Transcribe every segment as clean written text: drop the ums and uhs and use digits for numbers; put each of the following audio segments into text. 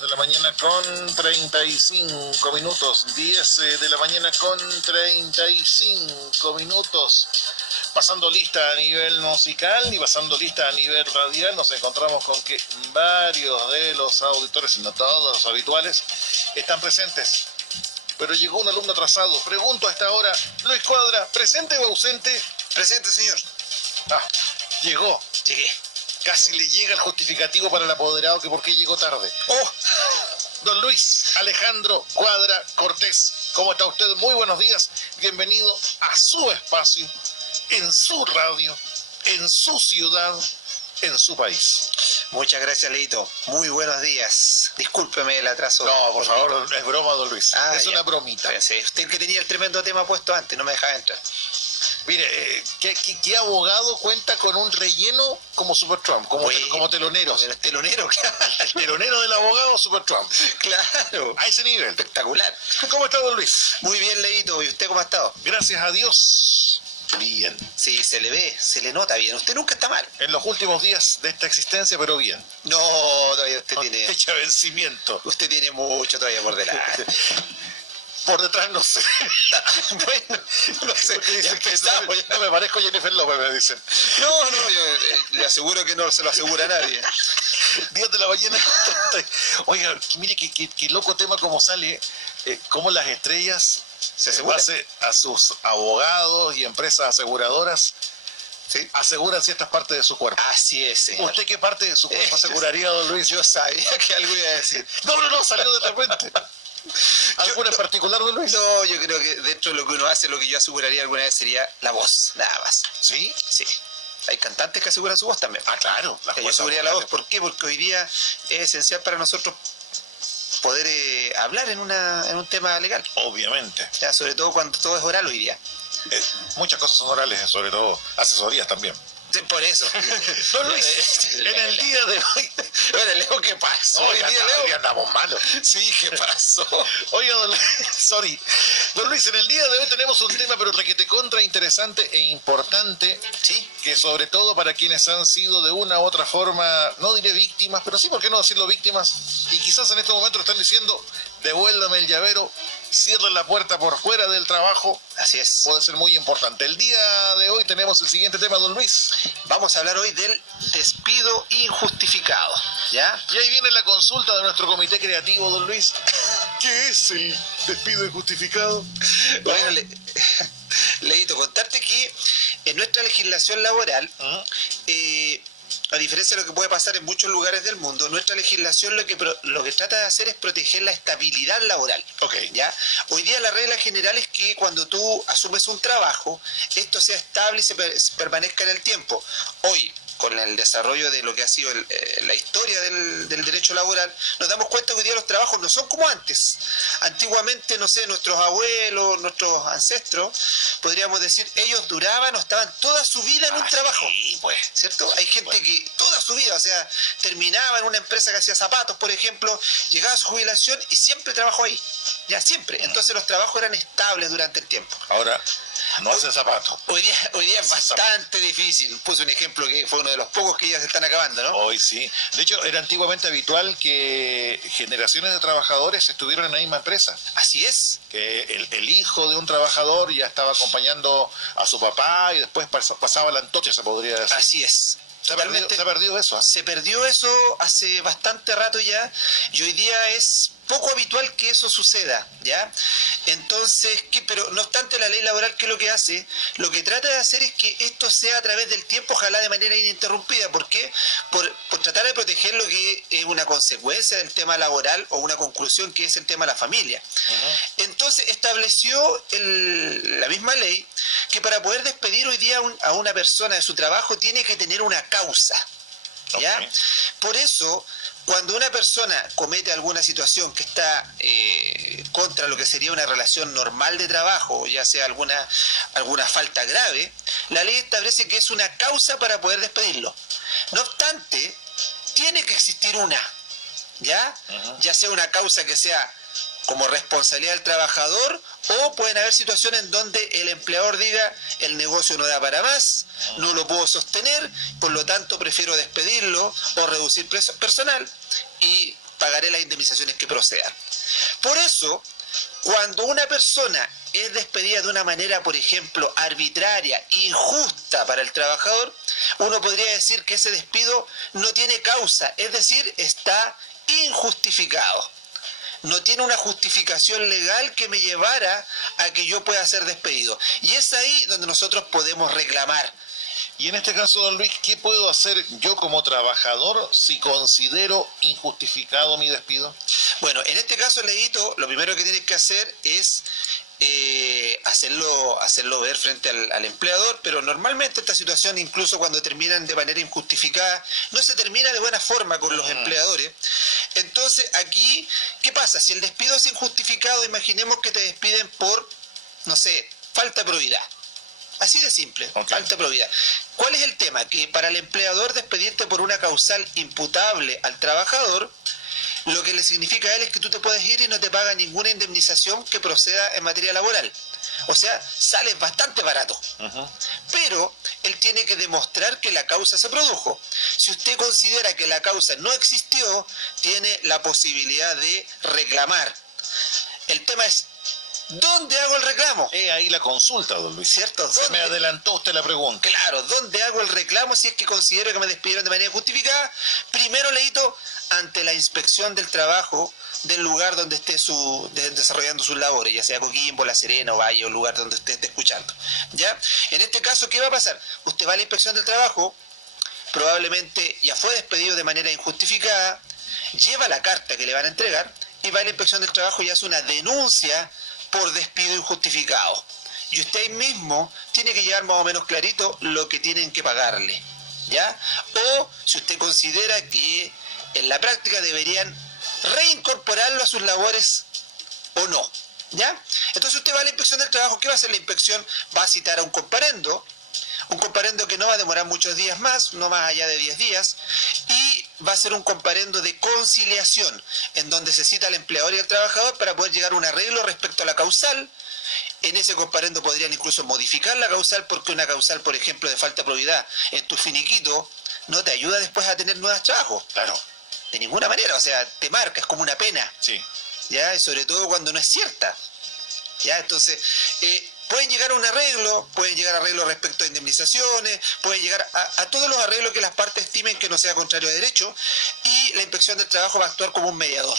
De la mañana con 35 minutos, 10 de la mañana con 35 minutos. Pasando lista a nivel musical y pasando lista a nivel radial, nos encontramos con que varios de los auditores, no todos los habituales, están presentes. Pero llegó un alumno atrasado. Pregunto a esta hora, Luis Cuadra, ¿presente o ausente? Presente, señor. Llegó. Llegué. Casi le llega el justificativo para el apoderado que por qué llegó tarde. ¡Oh! Don Luis Alejandro Cuadra Cortés, ¿cómo está usted? Muy buenos días. Bienvenido a su espacio, en su radio, en su ciudad, en su país. Muchas gracias, Leito. Muy buenos días. Discúlpeme el atraso. No, por favor, es broma, don Luis. Es ya. una bromita. Sí, usted que tenía el tremendo tema puesto antes, no me dejaba entrar. Mire, ¿qué abogado cuenta con un relleno como Super Trump, como teloneros? El telonero, claro. El telonero del abogado Super Trump. Claro. A ese nivel. Espectacular. ¿Cómo está, don Luis? Muy bien, Leito. ¿Y usted cómo ha estado? Gracias a Dios, bien. Sí, se le ve, se le nota bien. Usted nunca está mal. En los últimos días de esta existencia, pero bien. No, todavía usted tiene... Fecha de vencimiento. Usted tiene mucho todavía por delante. Por detrás no sé. Bueno, no sé. Dicen que no me parezco Jennifer López, me dicen. No, yo le aseguro que no se lo asegura a nadie. 10 de la mañana. Oiga, mire qué loco tema como sale, cómo las estrellas Se en base a sus abogados y empresas aseguradoras, ¿sí? Aseguran ciertas partes de su cuerpo. Así es, señor. ¿Usted qué parte de su cuerpo aseguraría, don Luis? Yo sabía que algo iba a decir. No, salió de repente. ¿Alguna en particular, don Luis? No, yo creo que dentro de lo que uno hace, lo que yo aseguraría alguna vez sería la voz, nada más. ¿Sí? Sí. Hay cantantes que aseguran su voz también. Claro. Yo aseguraría la voz. ¿Por qué? Porque hoy día es esencial para nosotros poder hablar en un tema legal. Obviamente. Ya, sobre todo cuando todo es oral hoy día. Muchas cosas son orales, sobre todo asesorías también. Sí, por eso. Don Luis, en el día de hoy... Bueno, Leo, ¿qué pasó? Hoy día andamos malos. Sí, ¿qué pasó? Oiga, don Luis, sorry. Don Luis, en el día de hoy tenemos un tema, pero requete contra interesante e importante. Sí. Que sobre todo para quienes han sido de una u otra forma, no diré víctimas, pero sí, ¿por qué no decirlo víctimas? Y quizás en este momento están diciendo, devuélvame el llavero, cierre la puerta por fuera del trabajo. Así es. Puede ser muy importante. El día de hoy tenemos el siguiente tema, don Luis. Vamos a hablar hoy del despido injustificado. ¿Ya? Y ahí viene la consulta de nuestro comité creativo, don Luis. ¿Qué es el despido injustificado? Bueno, Leito, contarte que en nuestra legislación laboral, a diferencia de lo que puede pasar en muchos lugares del mundo, nuestra legislación lo que trata de hacer es proteger la estabilidad laboral. Ok. ¿Ya? Hoy día la regla general es que cuando tú asumes un trabajo, esto sea estable y se permanezca en el tiempo. Hoy, con el desarrollo de lo que ha sido la historia del derecho laboral, nos damos cuenta que hoy día los trabajos no son como antes. Antiguamente, no sé, nuestros abuelos, nuestros ancestros, podríamos decir, ellos duraban o estaban toda su vida en un trabajo. Sí, pues. ¿Cierto? Hay gente que toda su vida, o sea, terminaba en una empresa que hacía zapatos, por ejemplo, llegaba a su jubilación y siempre trabajó ahí. Ya, siempre. Entonces los trabajos eran estables durante el tiempo. Ahora, no hacen zapatos. Hoy día es bastante difícil. Puse un ejemplo que fue uno de los pocos que ya se están acabando, ¿no? Hoy sí. De hecho, era antiguamente habitual que generaciones de trabajadores estuvieran en la misma empresa. Así es. Que el hijo de un trabajador ya estaba acompañando a su papá y después pasaba la antorcha, se podría decir. Así es. Se ha perdido eso. Se perdió eso hace bastante rato ya y hoy día es poco habitual que eso suceda, ¿ya? Entonces, pero no obstante la ley laboral, ¿qué es lo que hace? Lo que trata de hacer es que esto sea a través del tiempo, ojalá de manera ininterrumpida. ¿Por qué? Por tratar de proteger lo que es una consecuencia del tema laboral o una conclusión que es el tema de la familia. Entonces, estableció la misma ley que para poder despedir hoy día a una persona de su trabajo tiene que tener una causa, ¿ya? Okay. Por eso, cuando una persona comete alguna situación que está contra lo que sería una relación normal de trabajo, ya sea alguna falta grave, la ley establece que es una causa para poder despedirlo. No obstante, tiene que existir una, ¿ya? Ya sea una causa que sea como responsabilidad del trabajador, o pueden haber situaciones en donde el empleador diga, el negocio no da para más, no lo puedo sostener, por lo tanto prefiero despedirlo o reducir personal, y pagaré las indemnizaciones que procedan. Por eso, cuando una persona es despedida de una manera, por ejemplo, arbitraria, injusta para el trabajador, uno podría decir que ese despido no tiene causa, es decir, está injustificado. No tiene una justificación legal que me llevara a que yo pueda ser despedido. Y es ahí donde nosotros podemos reclamar. Y en este caso, don Luis, ¿qué puedo hacer yo como trabajador si considero injustificado mi despido? Bueno, en este caso, Leito, lo primero que tienes que hacer es hacerlo ver frente al empleador, pero normalmente esta situación, incluso cuando terminan de manera injustificada, no se termina de buena forma con los empleadores. Entonces, aquí, ¿qué pasa? Si el despido es injustificado, imaginemos que te despiden por, no sé, falta de probidad. Así de simple, falta de probidad. ¿Cuál es el tema? Que para el empleador despedirte por una causal imputable al trabajador, lo que le significa a él es que tú te puedes ir y no te paga ninguna indemnización que proceda en materia laboral. O sea, sale bastante barato. Pero él tiene que demostrar que la causa se produjo. Si usted considera que la causa no existió, tiene la posibilidad de reclamar. El tema es, ¿dónde hago el reclamo? Ahí la consulta, don Luis. ¿Cierto? Se me adelantó usted la pregunta. Claro, ¿dónde hago el reclamo si es que considero que me despidieron de manera justificada? Primero, Leito, ante la inspección del trabajo del lugar donde esté desarrollando sus labores, ya sea Coquimbo, La Serena o Valle, o el lugar donde usted esté escuchando. ¿Ya? En este caso, ¿qué va a pasar? Usted va a la inspección del trabajo, probablemente ya fue despedido de manera injustificada, lleva la carta que le van a entregar y va a la inspección del trabajo y hace una denuncia por despido injustificado. Y usted ahí mismo tiene que llevar más o menos clarito lo que tienen que pagarle, ¿ya? O si usted considera que en la práctica deberían reincorporarlo a sus labores o no, ¿ya? Entonces usted va a la inspección del trabajo. ¿Qué va a hacer la inspección? Va a citar a un comparendo que no va a demorar muchos días más, no más allá de 10 días, y va a ser un comparendo de conciliación, en donde se cita al empleador y al trabajador para poder llegar a un arreglo respecto a la causal. En ese comparendo podrían incluso modificar la causal, porque una causal, por ejemplo, de falta de probidad en tu finiquito no te ayuda después a tener nuevos trabajos. Claro. De ninguna manera, o sea, te marca, es como una pena. Sí. ¿Ya? Y sobre todo cuando no es cierta. ¿Ya? Entonces, pueden llegar a un arreglo, pueden llegar a arreglos respecto a indemnizaciones, pueden llegar a todos los arreglos que las partes estimen que no sea contrario a derecho, y la inspección del trabajo va a actuar como un mediador.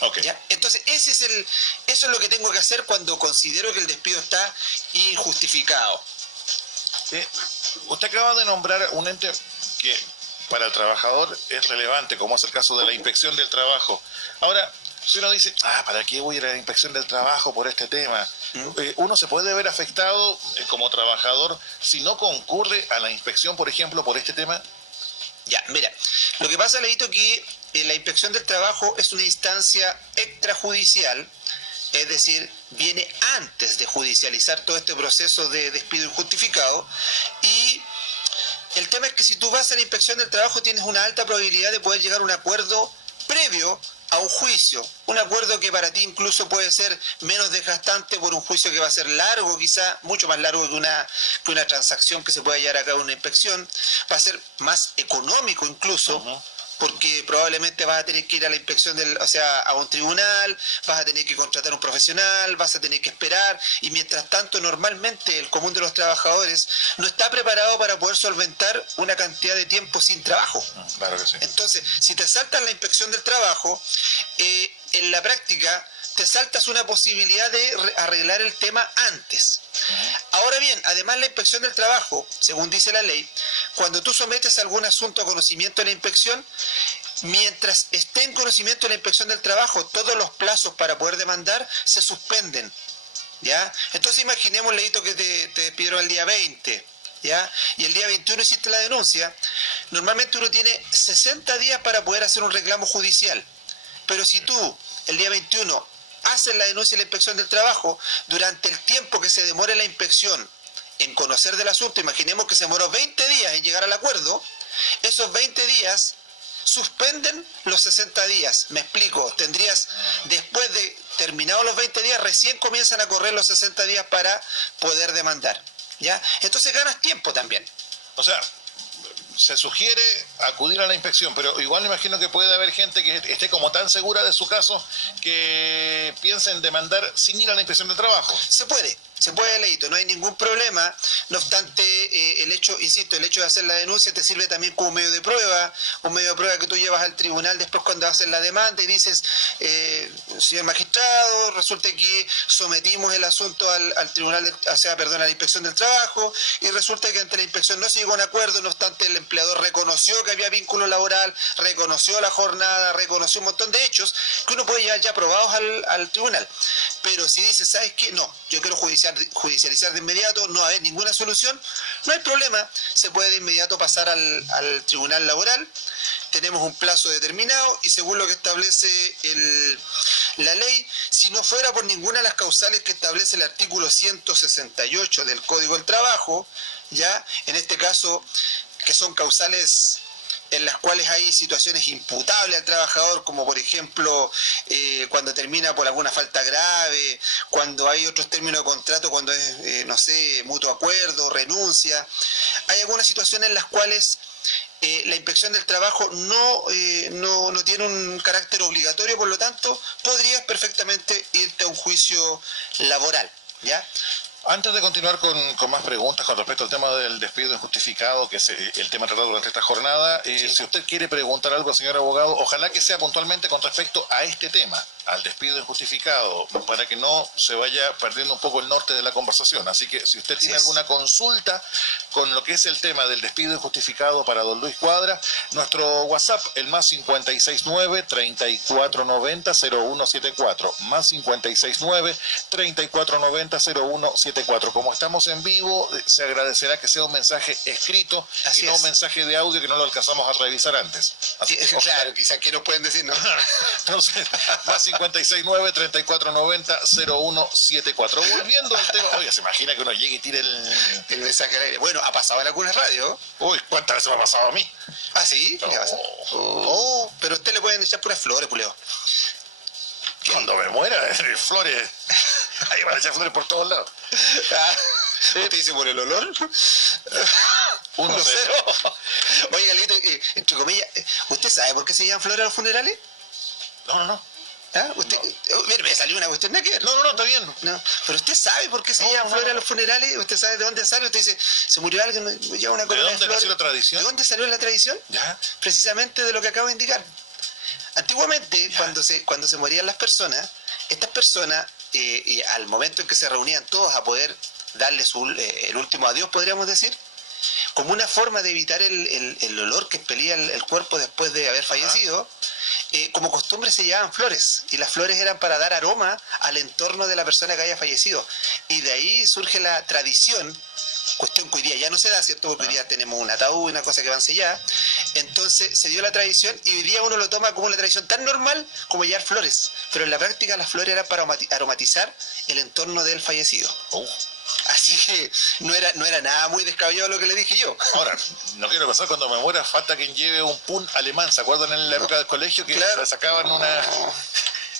Okay. ¿Ya? Entonces, eso es lo que tengo que hacer cuando considero que el despido está injustificado. Usted acaba de nombrar un ente que para el trabajador es relevante, como es el caso de la inspección del trabajo. Ahora, si uno dice, ¿para qué voy a ir a la inspección del trabajo por este tema? Uno se puede ver afectado como trabajador si no concurre a la inspección, por ejemplo, por este tema. Ya, mira, lo que pasa, Leito, que la inspección del trabajo es una instancia extrajudicial, es decir, viene antes de judicializar todo este proceso de despido injustificado, y el tema es que si tú vas a la inspección del trabajo tienes una alta probabilidad de poder llegar a un acuerdo previo a un juicio, un acuerdo que para ti incluso puede ser menos desgastante por un juicio que va a ser largo, quizá mucho más largo que una transacción que se pueda llevar a cabo en una inspección, va a ser más económico incluso, porque probablemente vas a tener que ir a la inspección a un tribunal, vas a tener que contratar a un profesional, vas a tener que esperar, y mientras tanto normalmente el común de los trabajadores no está preparado para poder solventar una cantidad de tiempo sin trabajo. Claro que sí. Entonces, si te saltas la inspección del trabajo, en la práctica te saltas una posibilidad de arreglar el tema antes. Ahora bien, además la inspección del trabajo, según dice la ley, cuando tú sometes algún asunto a conocimiento de la inspección, mientras esté en conocimiento de la inspección del trabajo, todos los plazos para poder demandar se suspenden, ¿ya? Entonces imaginemos, Leito, que te despidieron el día 20, ¿ya? Y el día 21 hiciste la denuncia. Normalmente uno tiene 60 días para poder hacer un reclamo judicial, pero si tú el día 21 haces la denuncia de la inspección del trabajo, durante el tiempo que se demore la inspección en conocer del asunto, imaginemos que se demoró 20 días en llegar al acuerdo, esos 20 días suspenden los 60 días. Me explico, tendrías, después de terminados los 20 días, recién comienzan a correr los 60 días para poder demandar, ¿ya? Entonces ganas tiempo también. O sea, se sugiere acudir a la inspección, pero igual me imagino que puede haber gente que esté como tan segura de su caso que piensa en demandar sin ir a la inspección de trabajo. Se puede, Leito, no hay ningún problema. No obstante, el hecho, insisto, el hecho de hacer la denuncia te sirve también como medio de prueba, un medio de prueba que tú llevas al tribunal después cuando haces la demanda y dices, señor magistrado, resulta que sometimos el asunto al tribunal, a la inspección del trabajo, y resulta que ante la inspección no se llegó a un acuerdo, no obstante el empleador reconoció que había vínculo laboral, reconoció la jornada, reconoció un montón de hechos que uno puede llevar ya probados al tribunal. Pero si dices, ¿sabes qué? No, yo quiero judicializar de inmediato, no va a haber ninguna solución, no hay problema, se puede de inmediato pasar al tribunal laboral, tenemos un plazo determinado y según lo que establece la ley, si no fuera por ninguna de las causales que establece el artículo 168 del Código del Trabajo, ya en este caso, que son causales en las cuales hay situaciones imputables al trabajador, como por ejemplo cuando termina por alguna falta grave, cuando hay otros términos de contrato, cuando es, no sé, mutuo acuerdo, renuncia. Hay algunas situaciones en las cuales la inspección del trabajo no tiene un carácter obligatorio, por lo tanto, podrías perfectamente irte a un juicio laboral, ¿ya? Antes de continuar con más preguntas con respecto al tema del despido injustificado, que es el tema tratado durante esta jornada, Sí. si usted quiere preguntar algo, señor abogado, ojalá que sea puntualmente con respecto a este tema, al despido injustificado, para que no se vaya perdiendo un poco el norte de la conversación. Así que si usted tiene alguna consulta con lo que es el tema del despido injustificado para don Luis Cuadra, nuestro WhatsApp, el más 569-3490-0174, más 569-3490-0174. Como estamos en vivo, se agradecerá que sea un mensaje escrito y no un mensaje de audio que no lo alcanzamos a revisar antes. Así, claro, quizás que nos pueden decir, ¿no? Entonces, más 569-3490-0174. Volviendo al tema, oye, se imagina que uno llegue y tire el mensaje al aire. Bueno, ha pasado en algunas radios. Uy, ¿cuántas veces me ha pasado a mí? ¿Ah, sí? ¿Qué pasa? Pero a usted le pueden echar puras flores, Puleo. Cuando me muera, flores. Ahí van a echar flores por todos lados. ¿Usted dice por el olor? 1-0. Oiga, Lito, entre comillas, ¿usted sabe por qué se llaman flores a los funerales? No. ¿Ah? ¿Usted? No. Mire, me salió una cuestión nada que ver. No, está bien. No, pero usted sabe por qué se llaman flores a los funerales, usted sabe de dónde sale, usted dice, se murió alguien, lleva una corona de flores. ¿De dónde nació la tradición? ¿De dónde salió la tradición? ¿Ya? Precisamente de lo que acabo de indicar. Antiguamente, cuando se morían las personas, estas personas, al momento en que se reunían todos a poder darle el último adiós, podríamos decir, como una forma de evitar el olor que expelía el cuerpo después de haber fallecido, como costumbre se llevaban flores, y las flores eran para dar aroma al entorno de la persona que haya fallecido. Y de ahí surge la tradición, cuestión que hoy día ya no se da, ¿cierto? Porque hoy día tenemos un ataúd, una cosa que van sellada. Entonces se dio la tradición y hoy día uno lo toma como una tradición tan normal como llevar flores. Pero en la práctica las flores eran para aromatizar el entorno del fallecido. Así que no era nada muy descabellado lo que le dije yo. Ahora, no quiero pasar cuando me muera, falta quien lleve un pun alemán. ¿Se acuerdan en la época del colegio que le sacaban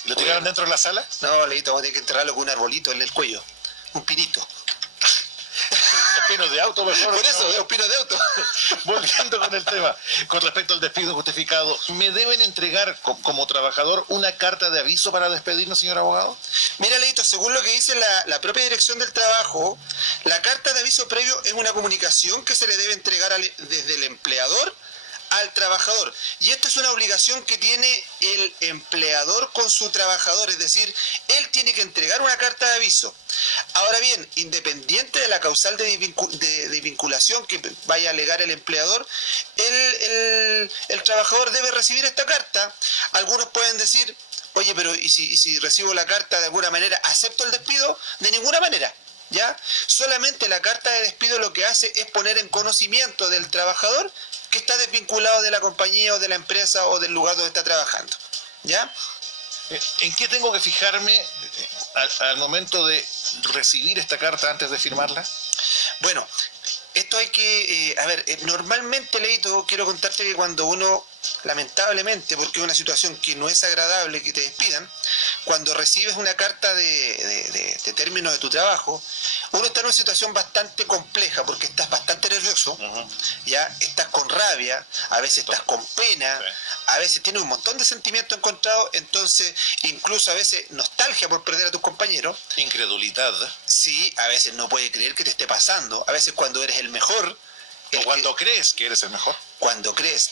lo tiraban dentro de la sala? No, Leito, vamos a tener que enterrarlo con un arbolito en el cuello. Un pinito. Pinos de auto, mejor. Por eso, veo pinos de auto. Volviendo con el tema, con respecto al despido injustificado, ¿me deben entregar como trabajador una carta de aviso para despedirnos, señor abogado? Mira, Leito, según lo que dice la propia Dirección del Trabajo, la carta de aviso previo es una comunicación que se le debe entregar desde el empleador al trabajador. Y esto es una obligación que tiene el empleador con su trabajador, es decir, él tiene que entregar una carta de aviso. Ahora bien, independiente de la causal de vinculación que vaya a alegar el empleador, el trabajador debe recibir esta carta. Algunos pueden decir, oye, pero ¿y si recibo la carta de alguna manera, acepto el despido? De ninguna manera. ¿Ya? Solamente la carta de despido lo que hace es poner en conocimiento del trabajador que está desvinculado de la compañía o de la empresa o del lugar donde está trabajando. ¿Ya? ¿En qué tengo que fijarme al momento de recibir esta carta antes de firmarla? Bueno, esto hay que... normalmente, Leito, quiero contarte que cuando uno, lamentablemente, porque es una situación que no es agradable que te despidan, cuando recibes una carta de término de tu trabajo, uno está en una situación bastante compleja porque estás bastante nervioso, ya estás con rabia, a veces estás con pena, a veces tienes un montón de sentimientos encontrados, entonces incluso a veces nostalgia por perder a tus compañeros. Incredulidad. Sí, a veces no puedes creer que te esté pasando, a veces cuando eres el mejor. O cuando crees que eres el mejor. Cuando crees.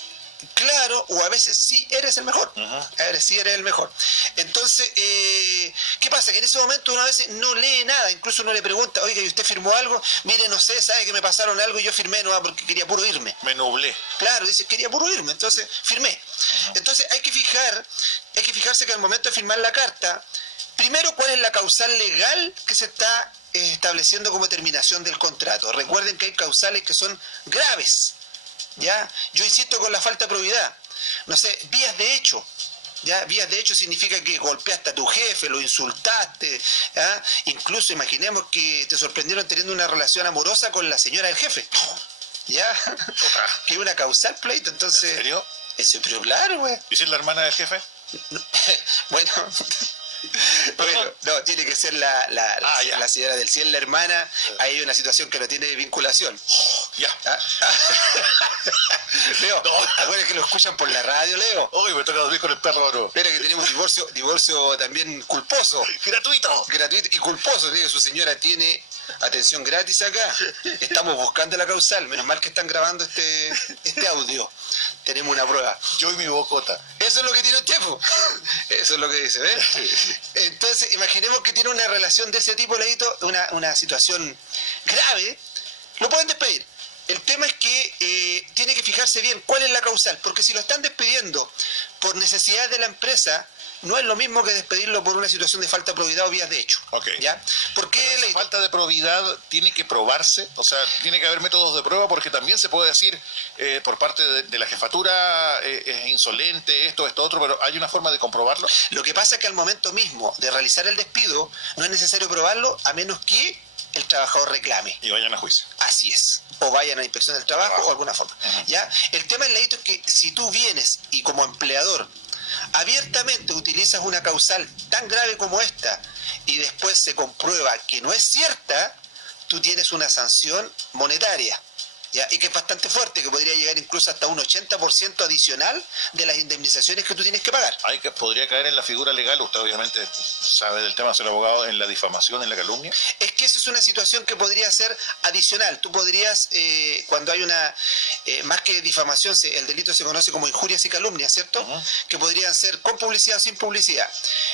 Claro, o a veces sí eres el mejor. A ver, sí eres el mejor. Entonces, ¿qué pasa? Que en ese momento uno a veces no lee nada, incluso uno le pregunta, oiga, ¿y usted firmó algo? Mire, no sé, sabe que me pasaron algo y yo firmé nomás porque quería puro irme. Me nublé. Claro, dice, quería puro irme, entonces firmé. Entonces hay que fijarse que al momento de firmar la carta, primero, ¿cuál es la causal legal que se está estableciendo como terminación del contrato? Recuerden que hay causales que son graves. ¿Ya? Yo insisto con la falta de probidad. No sé, vías de hecho. ¿Ya? Vías de hecho significa que golpeaste a tu jefe, lo insultaste. ¿Ya? Incluso imaginemos que te sorprendieron teniendo una relación amorosa con la señora del jefe. ¿Ya? Que es una causal pleito, entonces. ¿En serio? Eso, pero claro, güey. ¿Y si es la hermana del jefe? Bueno. Bueno, no, tiene que ser la señora del cielo, la hermana. Ahí hay una situación que no tiene vinculación. Ya. Leo, acuérdate que lo escuchan por la radio, Leo. Uy, me toca dormir con el perro, bro. Espera que tenemos divorcio también culposo. Gratuito. Gratuito y culposo. Digo, su señora tiene atención gratis acá. Estamos buscando la causal. Menos mal que están grabando este audio. Tenemos una prueba. Yo y mi bocota. Eso es lo que tiene usted, po. Eso es lo que dice, ¿ves? Entonces, imaginemos que tiene una relación de ese tipo, Leito, una situación grave. Lo pueden despedir. El tema es que tiene que fijarse bien cuál es la causal, porque si lo están despidiendo por necesidad de la empresa, no es lo mismo que despedirlo por una situación de falta de probidad o vías de hecho. Okay. ¿Ya? ¿Por qué la falta de probidad tiene que probarse? O sea, tiene que haber métodos de prueba, porque también se puede decir por parte de la jefatura es insolente, esto, otro, pero ¿hay una forma de comprobarlo? Lo que pasa es que al momento mismo de realizar el despido no es necesario probarlo a menos que el trabajador reclame. Y vayan a juicio. Así es. O vayan a la inspección del trabajo o alguna forma. ¿Ya? El tema del Leito es que si tú vienes y como empleador abiertamente utilizas una causal tan grave como esta y después se comprueba que no es cierta, tú tienes una sanción monetaria, ¿ya? Y que es bastante fuerte, que podría llegar incluso hasta un 80% adicional de las indemnizaciones que tú tienes que pagar. Podría caer en la figura legal, usted obviamente sabe del tema, ser abogado, en la difamación, en la calumnia. Es que eso es una situación que podría ser adicional. Tú podrías, cuando hay una, más que difamación, el delito se conoce como injurias y calumnias, ¿cierto? Que podrían ser con publicidad o sin publicidad.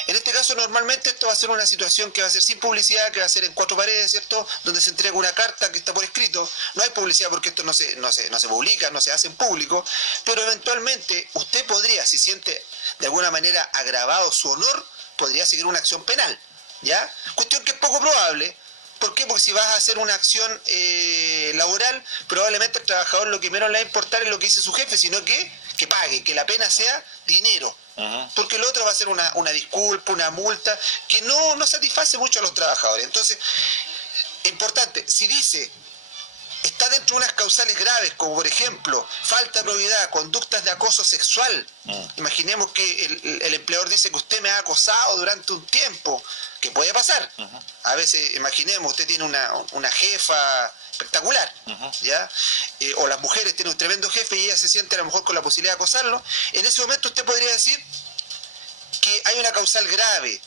En este caso, normalmente esto va a ser una situación que va a ser sin publicidad, que va a ser en 4 paredes, ¿cierto? Donde se entrega una carta que está por escrito. No hay publicidad porque esto no se publica, no se hace en público, pero eventualmente usted podría, si siente de alguna manera agravado su honor, podría seguir una acción penal, ¿ya? Cuestión que es poco probable. ¿Por qué? Porque si vas a hacer una acción laboral, probablemente el trabajador lo que menos le va a importar es lo que dice su jefe, sino que pague, que la pena sea dinero. Porque lo otro va a ser una disculpa, una multa, que no satisface mucho a los trabajadores. Entonces, importante, si dice está dentro de unas causales graves, como por ejemplo, falta de probidad, conductas de acoso sexual. Imaginemos que el empleador dice que usted me ha acosado durante un tiempo, que puede pasar. A veces, imaginemos, usted tiene una jefa espectacular, ¿ya? O las mujeres tienen un tremendo jefe y ella se siente a lo mejor con la posibilidad de acosarlo. En ese momento usted podría decir que hay una causal grave.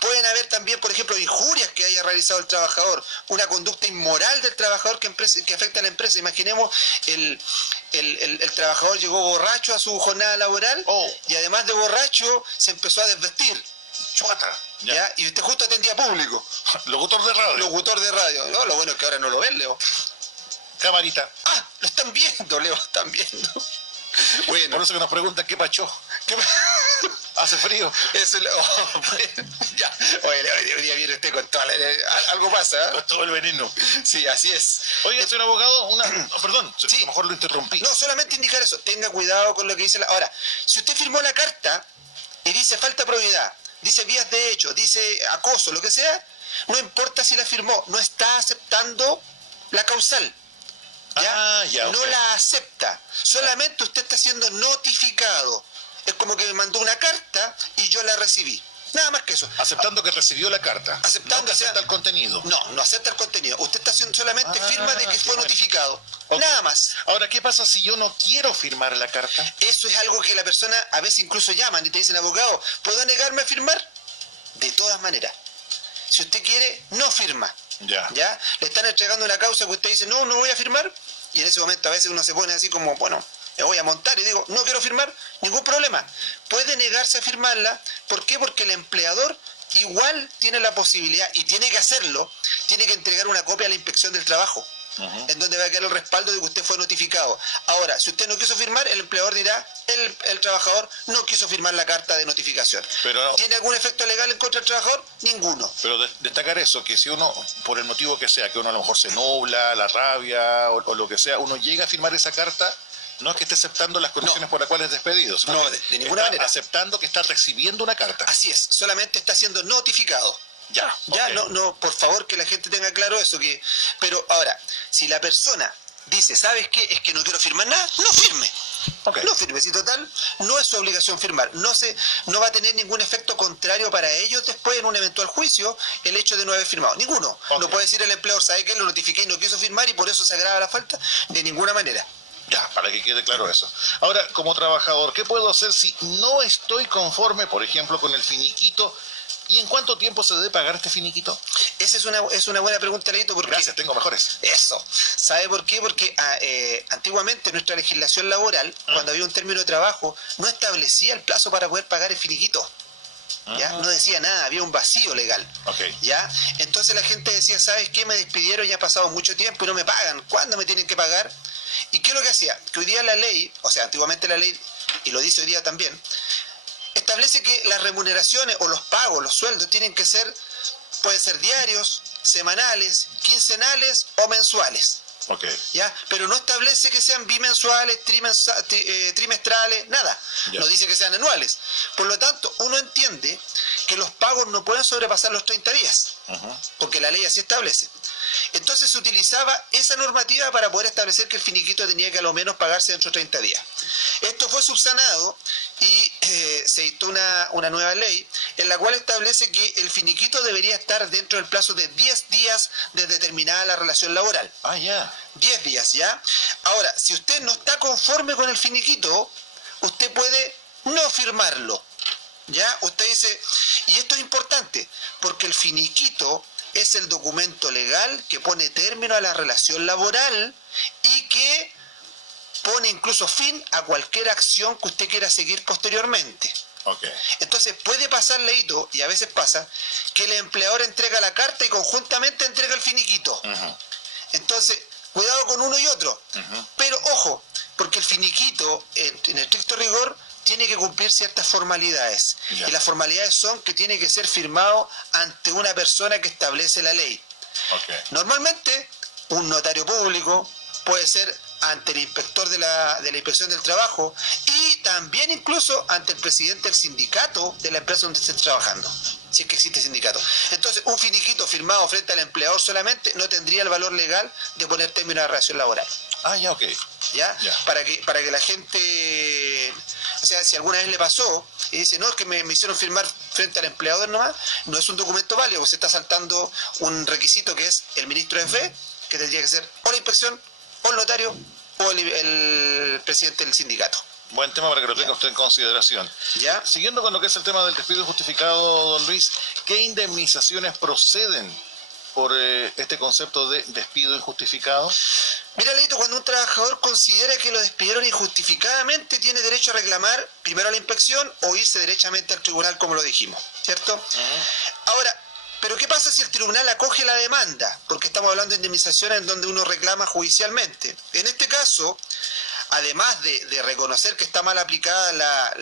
Pueden haber también, por ejemplo, injurias que haya realizado el trabajador, una conducta inmoral del trabajador que afecta a la empresa. Imaginemos, el trabajador llegó borracho a su jornada laboral y además de borracho se empezó a desvestir. Chuata. ¿Ya? Y usted justo atendía público. Locutor de radio. Locutor de radio. No, lo bueno es que ahora no lo ven, Leo. Camarita. Ah, lo están viendo, Leo, están viendo. Bueno. Por eso que nos preguntan qué pachó. Hace frío. Eso es bueno, ya. Oye, hoy día viene usted con toda algo pasa, ¿eh? Con todo el veneno. Sí, así es. Oiga, señor abogado, perdón, sí. A lo mejor lo interrumpí. No, solamente indicar eso. Tenga cuidado con lo que dice Ahora, si usted firmó la carta y dice falta de probidad, dice vías de hecho, dice acoso, lo que sea, no importa si la firmó, no está aceptando la causal. ¿Ya? Ya, no la acepta. Solamente usted está siendo notificado. Es como que me mandó una carta y yo la recibí. Nada más que eso. Aceptando que recibió la carta. Aceptando, no que acepta el contenido. No acepta el contenido. Usted está haciendo solamente firma de que fue notificado. Okay. Nada más. Ahora, ¿qué pasa si yo no quiero firmar la carta? Eso es algo que la persona a veces incluso llaman y te dicen, abogado, ¿puedo negarme a firmar? De todas maneras. Si usted quiere, no firma. Ya. Le están entregando una causa que usted dice, no voy a firmar. Y en ese momento a veces uno se pone así como, bueno, me voy a montar y digo, no quiero firmar, ningún problema. Puede negarse a firmarla. ¿Por qué? Porque el empleador igual tiene la posibilidad, y tiene que hacerlo, tiene que entregar una copia a la inspección del trabajo, en donde va a quedar el respaldo de que usted fue notificado. Ahora, si usted no quiso firmar, el empleador dirá, el trabajador no quiso firmar la carta de notificación. Pero, ¿tiene algún efecto legal en contra del trabajador? Ninguno. Pero destacar eso, que si uno, por el motivo que sea, que uno a lo mejor se nubla, la rabia o lo que sea, uno llega a firmar esa carta, no es que esté aceptando las condiciones por las cuales es despedido, sino no, de ninguna manera. Aceptando que está recibiendo una carta. Así es, solamente está siendo notificado. Ya, okay. No, por favor, que la gente tenga claro eso. Pero ahora, si la persona dice, ¿sabes qué? Es que no quiero firmar nada, no firme. Okay. No firme, si total, no es su obligación firmar. No va a tener ningún efecto contrario para ellos después en un eventual juicio el hecho de no haber firmado. Ninguno. Okay. No puede decir el empleador, ¿sabe qué? Lo notifiqué y no quiso firmar y por eso se agrava la falta. De ninguna manera. Ya, para que quede claro eso. Ahora, como trabajador, ¿qué puedo hacer si no estoy conforme, por ejemplo, con el finiquito? ¿Y en cuánto tiempo se debe pagar este finiquito? Esa es una buena pregunta, Leito. Gracias, tengo mejores. Eso. ¿Sabe por qué? Porque antiguamente nuestra legislación laboral, cuando había un término de trabajo, no establecía el plazo para poder pagar el finiquito. ¿Ya? No decía nada, había un vacío legal. Okay. ¿Ya? Entonces la gente decía, ¿sabes qué? Me despidieron, ya ha pasado mucho tiempo y no me pagan. ¿Cuándo me tienen que pagar? ¿Y qué es lo que hacía? Que hoy día la ley, o sea, antiguamente la ley, y lo dice hoy día también, establece que las remuneraciones o los pagos, los sueldos, pueden ser diarios, semanales, quincenales o mensuales. Okay. ¿Ya? Pero no establece que sean bimensuales, trimestrales, nada. Ya. No dice que sean anuales. Por lo tanto, uno entiende que los pagos no pueden sobrepasar los 30 días, porque la ley así establece. Entonces se utilizaba esa normativa para poder establecer que el finiquito tenía que a lo menos pagarse dentro de 30 días. Esto fue subsanado y se dictó una nueva ley en la cual establece que el finiquito debería estar dentro del plazo de 10 días desde terminada la relación laboral. Ah, ya. 10 días, ¿ya? Ahora, si usted no está conforme con el finiquito, usted puede no firmarlo, ¿ya? Usted dice, y esto es importante, porque el finiquito es el documento legal que pone término a la relación laboral y que pone incluso fin a cualquier acción que usted quiera seguir posteriormente. Okay. Entonces puede pasar, Leito, y a veces pasa, que el empleador entrega la carta y conjuntamente entrega el finiquito. Entonces, cuidado con uno y otro. Pero ojo, porque el finiquito, en estricto rigor, tiene que cumplir ciertas formalidades. Ya. Y las formalidades son que tiene que ser firmado ante una persona que establece la ley. Okay. Normalmente, un notario público puede ser ante el inspector de la inspección del trabajo y también incluso ante el presidente del sindicato de la empresa donde esté trabajando, si es que existe sindicato. Entonces, un finiquito firmado frente al empleador solamente no tendría el valor legal de poner término a la relación laboral. Ah, ya, ok. ¿Ya? Ya. Para que la gente, o sea, si alguna vez le pasó y dice, no, es que me hicieron firmar frente al empleador nomás, no es un documento válido, porque se está saltando un requisito que es el ministro de fe, que tendría que ser o la inspección, o el notario, o el presidente del sindicato. Buen tema para que lo tenga usted en consideración. ¿Ya? Siguiendo con lo que es el tema del despido injustificado, don Luis, ¿qué indemnizaciones proceden por este concepto de despido injustificado? Mira, Leito, cuando un trabajador considera que lo despidieron injustificadamente, tiene derecho a reclamar primero a la inspección o irse derechamente al tribunal, como lo dijimos, ¿cierto? Ahora, ¿pero qué pasa si el tribunal acoge la demanda? Porque estamos hablando de indemnizaciones en donde uno reclama judicialmente. En este caso, además de reconocer que está mal aplicada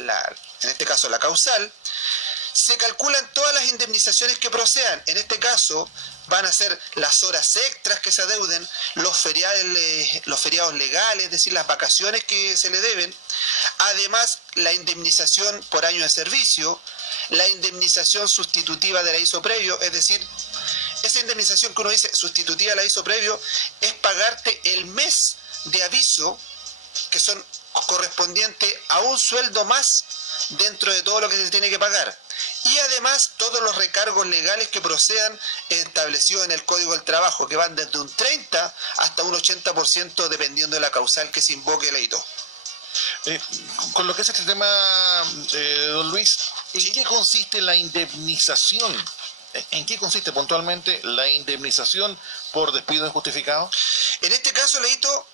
en este caso la causal, se calculan todas las indemnizaciones que procedan. En este caso van a ser las horas extras que se adeuden, los feriados legales, es decir, las vacaciones que se le deben, además la indemnización por año de servicio, la indemnización sustitutiva del aviso previo, es decir, esa indemnización que uno dice sustitutiva del aviso previo es pagarte el mes de aviso que son correspondientes a un sueldo más dentro de todo lo que se tiene que pagar. y además todos los recargos legales que procedan establecidos en el Código del Trabajo, que van desde un 30 hasta un 80% dependiendo de la causal que se invoque, Leito. Con lo que es este tema, don Luis, ¿en qué consiste la indemnización? ¿En qué consiste puntualmente la indemnización por despido injustificado? En este caso, Leito,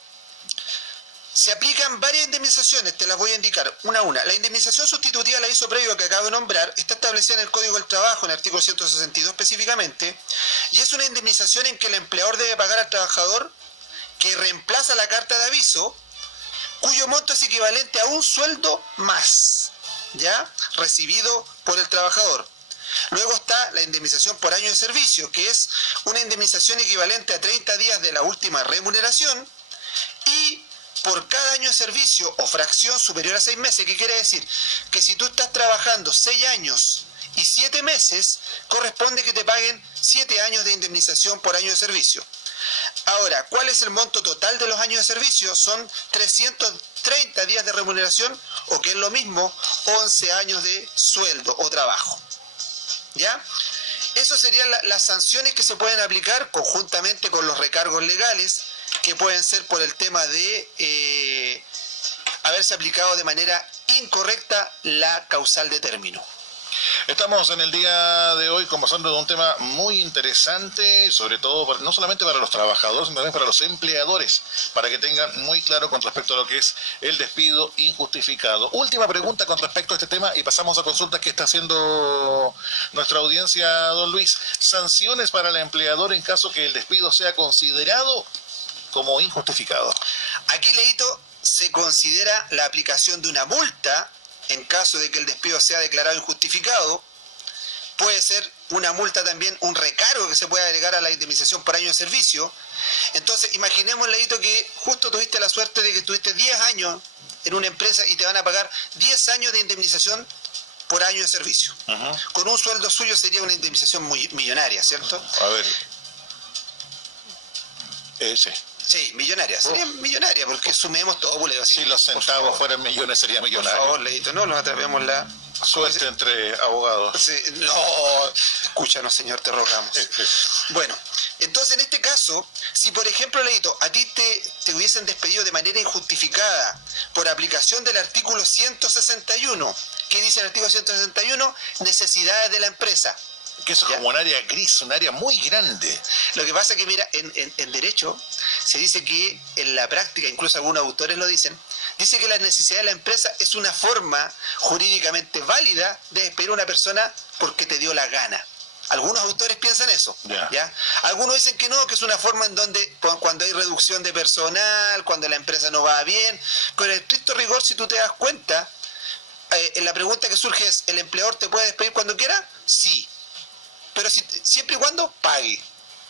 se aplican varias indemnizaciones, te las voy a indicar una a una. La indemnización sustitutiva, la aviso previo que acabo de nombrar, está establecida en el Código del Trabajo, en el artículo 162 específicamente, y es una indemnización en que el empleador debe pagar al trabajador que reemplaza la carta de aviso, cuyo monto es equivalente a un sueldo más, ¿ya?, recibido por el trabajador. Luego está la indemnización por año de servicio, que es una indemnización equivalente a 30 días de la última remuneración, y por cada año de servicio o fracción superior a 6 meses, que quiere decir que si tú estás trabajando 6 años y 7 meses, corresponde que te paguen 7 años de indemnización por año de servicio. Ahora, ¿cuál es el monto total de los años de servicio? Son 330 días de remuneración, o que es lo mismo, 11 años de sueldo o trabajo. ¿Ya? Eso serían las sanciones que se pueden aplicar conjuntamente con los recargos legales, que pueden ser por el tema de haberse aplicado de manera incorrecta la causal de término. Estamos en el día de hoy conversando de un tema muy interesante, sobre todo no solamente para los trabajadores, sino también para los empleadores, para que tengan muy claro con respecto a lo que es el despido injustificado. Última pregunta con respecto a este tema y pasamos a consultas que está haciendo nuestra audiencia, don Luis. ¿Sanciones para el empleador en caso que el despido sea considerado como injustificado? Aquí, Leito, se considera la aplicación de una multa en caso de que el despido sea declarado injustificado. Puede ser una multa también, un recargo que se puede agregar a la indemnización por año de servicio. Entonces, imaginemos, Leito, que justo tuviste la suerte de que estuviste 10 años en una empresa y te van a pagar 10 años de indemnización por año de servicio. Con un sueldo suyo sería una indemnización muy millonaria, ¿cierto? A ver. Sí. Sí, millonaria. Sería millonaria porque sumemos todo, bolero. Si los centavos fueran millones, sería millonario. Por favor, Leito, no nos atrevemos la... Suerte entre abogados. Sí, no, escúchanos, señor, te rogamos. Bueno, entonces en este caso, si por ejemplo, Leito, a ti te hubiesen despedido de manera injustificada por aplicación del artículo 161, ¿qué dice el artículo 161? Necesidades de la empresa. Que eso es como un área gris, un área muy grande. Lo que pasa es que, mira, en derecho se dice que en la práctica, incluso algunos autores lo dicen, dice que la necesidad de la empresa es una forma jurídicamente válida de despedir a una persona porque te dio la gana. Algunos autores piensan eso, ¿ya? Algunos dicen que no, que es una forma en donde cuando hay reducción de personal, cuando la empresa no va bien, pero en estricto rigor, si tú te das cuenta, la pregunta que surge es, ¿el empleador te puede despedir cuando quiera? Sí. Pero siempre y cuando pague.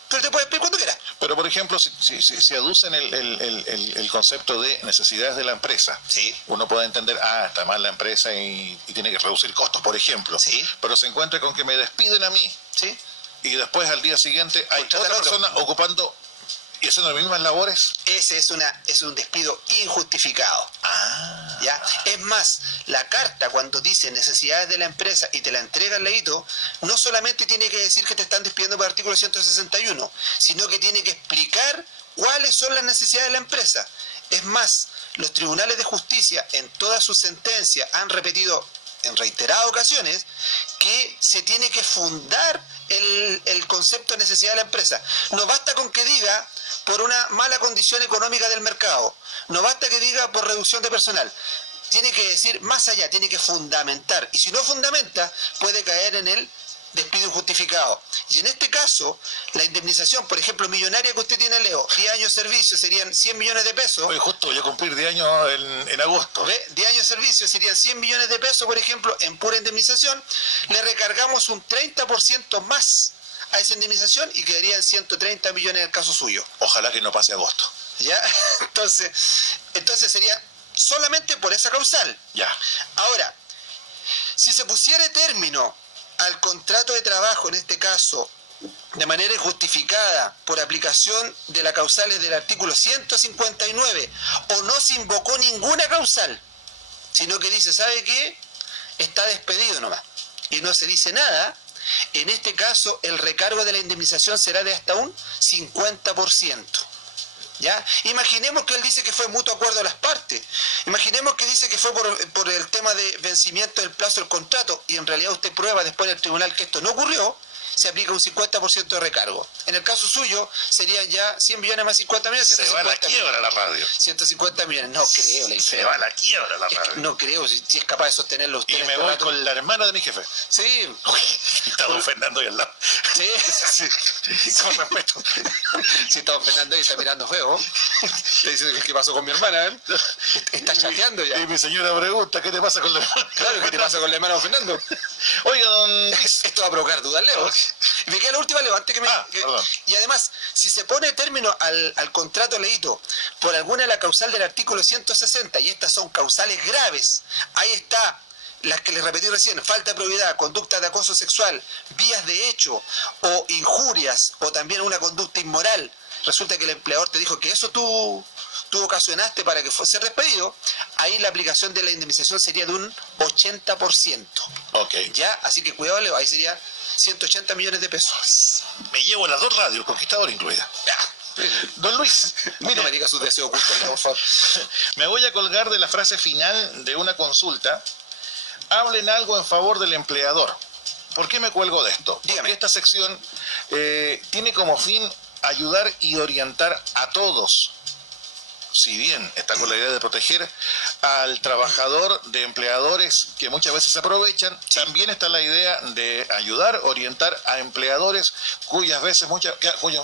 Pero te puede despedir cuando quiera. Pero, por ejemplo, si aducen el concepto de necesidades de la empresa, sí, uno puede entender, está mal la empresa y tiene que reducir costos, por ejemplo. Sí. Pero se encuentra con que me despiden a mí. Sí. Y después, al día siguiente, hay otra persona ocupando y haciendo las mismas labores. Ese es un despido injustificado. ¿Ya? Es más, la carta cuando dice necesidades de la empresa y te la entrega el Leito, no solamente tiene que decir que te están despidiendo por el artículo 161, sino que tiene que explicar cuáles son las necesidades de la empresa. Es más, los tribunales de justicia en todas sus sentencias han repetido en reiteradas ocasiones que se tiene que fundar el concepto de necesidad de la empresa. No basta con que diga por una mala condición económica del mercado, no basta que diga por reducción de personal, tiene que decir más allá, tiene que fundamentar, y si no fundamenta puede caer en el despido injustificado. Y en este caso, la indemnización, por ejemplo, millonaria que usted tiene, Leo, 10 años de servicio serían 100 millones de pesos. Oye, justo voy a cumplir 10 años en agosto. ¿Ve? 10 años de servicio serían 100 millones de pesos, por ejemplo, en pura indemnización. Le recargamos un 30% más a esa indemnización y quedarían 130 millones en el caso suyo. Ojalá que no pase agosto. ¿Ya? Entonces sería solamente por esa causal. Ya. Ahora, si se pusiera término al contrato de trabajo, en este caso, de manera injustificada por aplicación de las causales del artículo 159, o no se invocó ninguna causal, sino que dice, ¿sabe qué? Está despedido nomás. y no se dice nada, en este caso el recargo de la indemnización será de hasta un 50%. ¿Ya? Imaginemos que él dice que fue mutuo acuerdo de las partes. Imaginemos que dice que fue por el tema de vencimiento del plazo del contrato y en realidad usted prueba después en el tribunal que esto no ocurrió, se aplica un 50% de recargo. En el caso suyo serían ya 100 millones más 50 millones. Se va a la quiebra la radio. 150 millones, no creo. Se va a la quiebra la radio. No creo, si es capaz de sostenerlo usted. Y me voy con la hermana de mi jefe. Sí. Está don Fernando ahí al lado. Sí, sí. Con respeto. Sí, está don Fernando ahí, está mirando feo. Le dice, ¿qué pasó con mi hermana? Está chateando ya. Y mi señora pregunta, ¿qué te pasa con la hermana? Claro, ¿qué te pasa con la hermana de don Fernando? Oiga, don Luis. Esto va a provocar dudas, Leo. Y me queda la última, Leo, antes que me... y además, si se pone término al contrato leído por alguna de la causal del artículo 160, y estas son causales graves, ahí está las que les repetí recién: falta de probidad, conducta de acoso sexual, vías de hecho o injurias, o también una conducta inmoral. Resulta que el empleador te dijo que eso tú ocasionaste para que fuese despedido, ahí la aplicación de la indemnización sería de un 80%. Ok. ¿Ya? Así que cuidado, Leo, ahí sería 180 millones de pesos. Me llevo las dos radios, Conquistador incluida. Ya. Don Luis, mire, no me diga sus deseos ocultos, por favor. Me voy a colgar de la frase final de una consulta. Hablen algo en favor del empleador. ¿Por qué me cuelgo de esto? Dígame. Porque esta sección tiene como fin ayudar y orientar a todos. Si bien está con la idea de proteger al trabajador de empleadores que muchas veces se aprovechan, también está la idea de ayudar, orientar a empleadores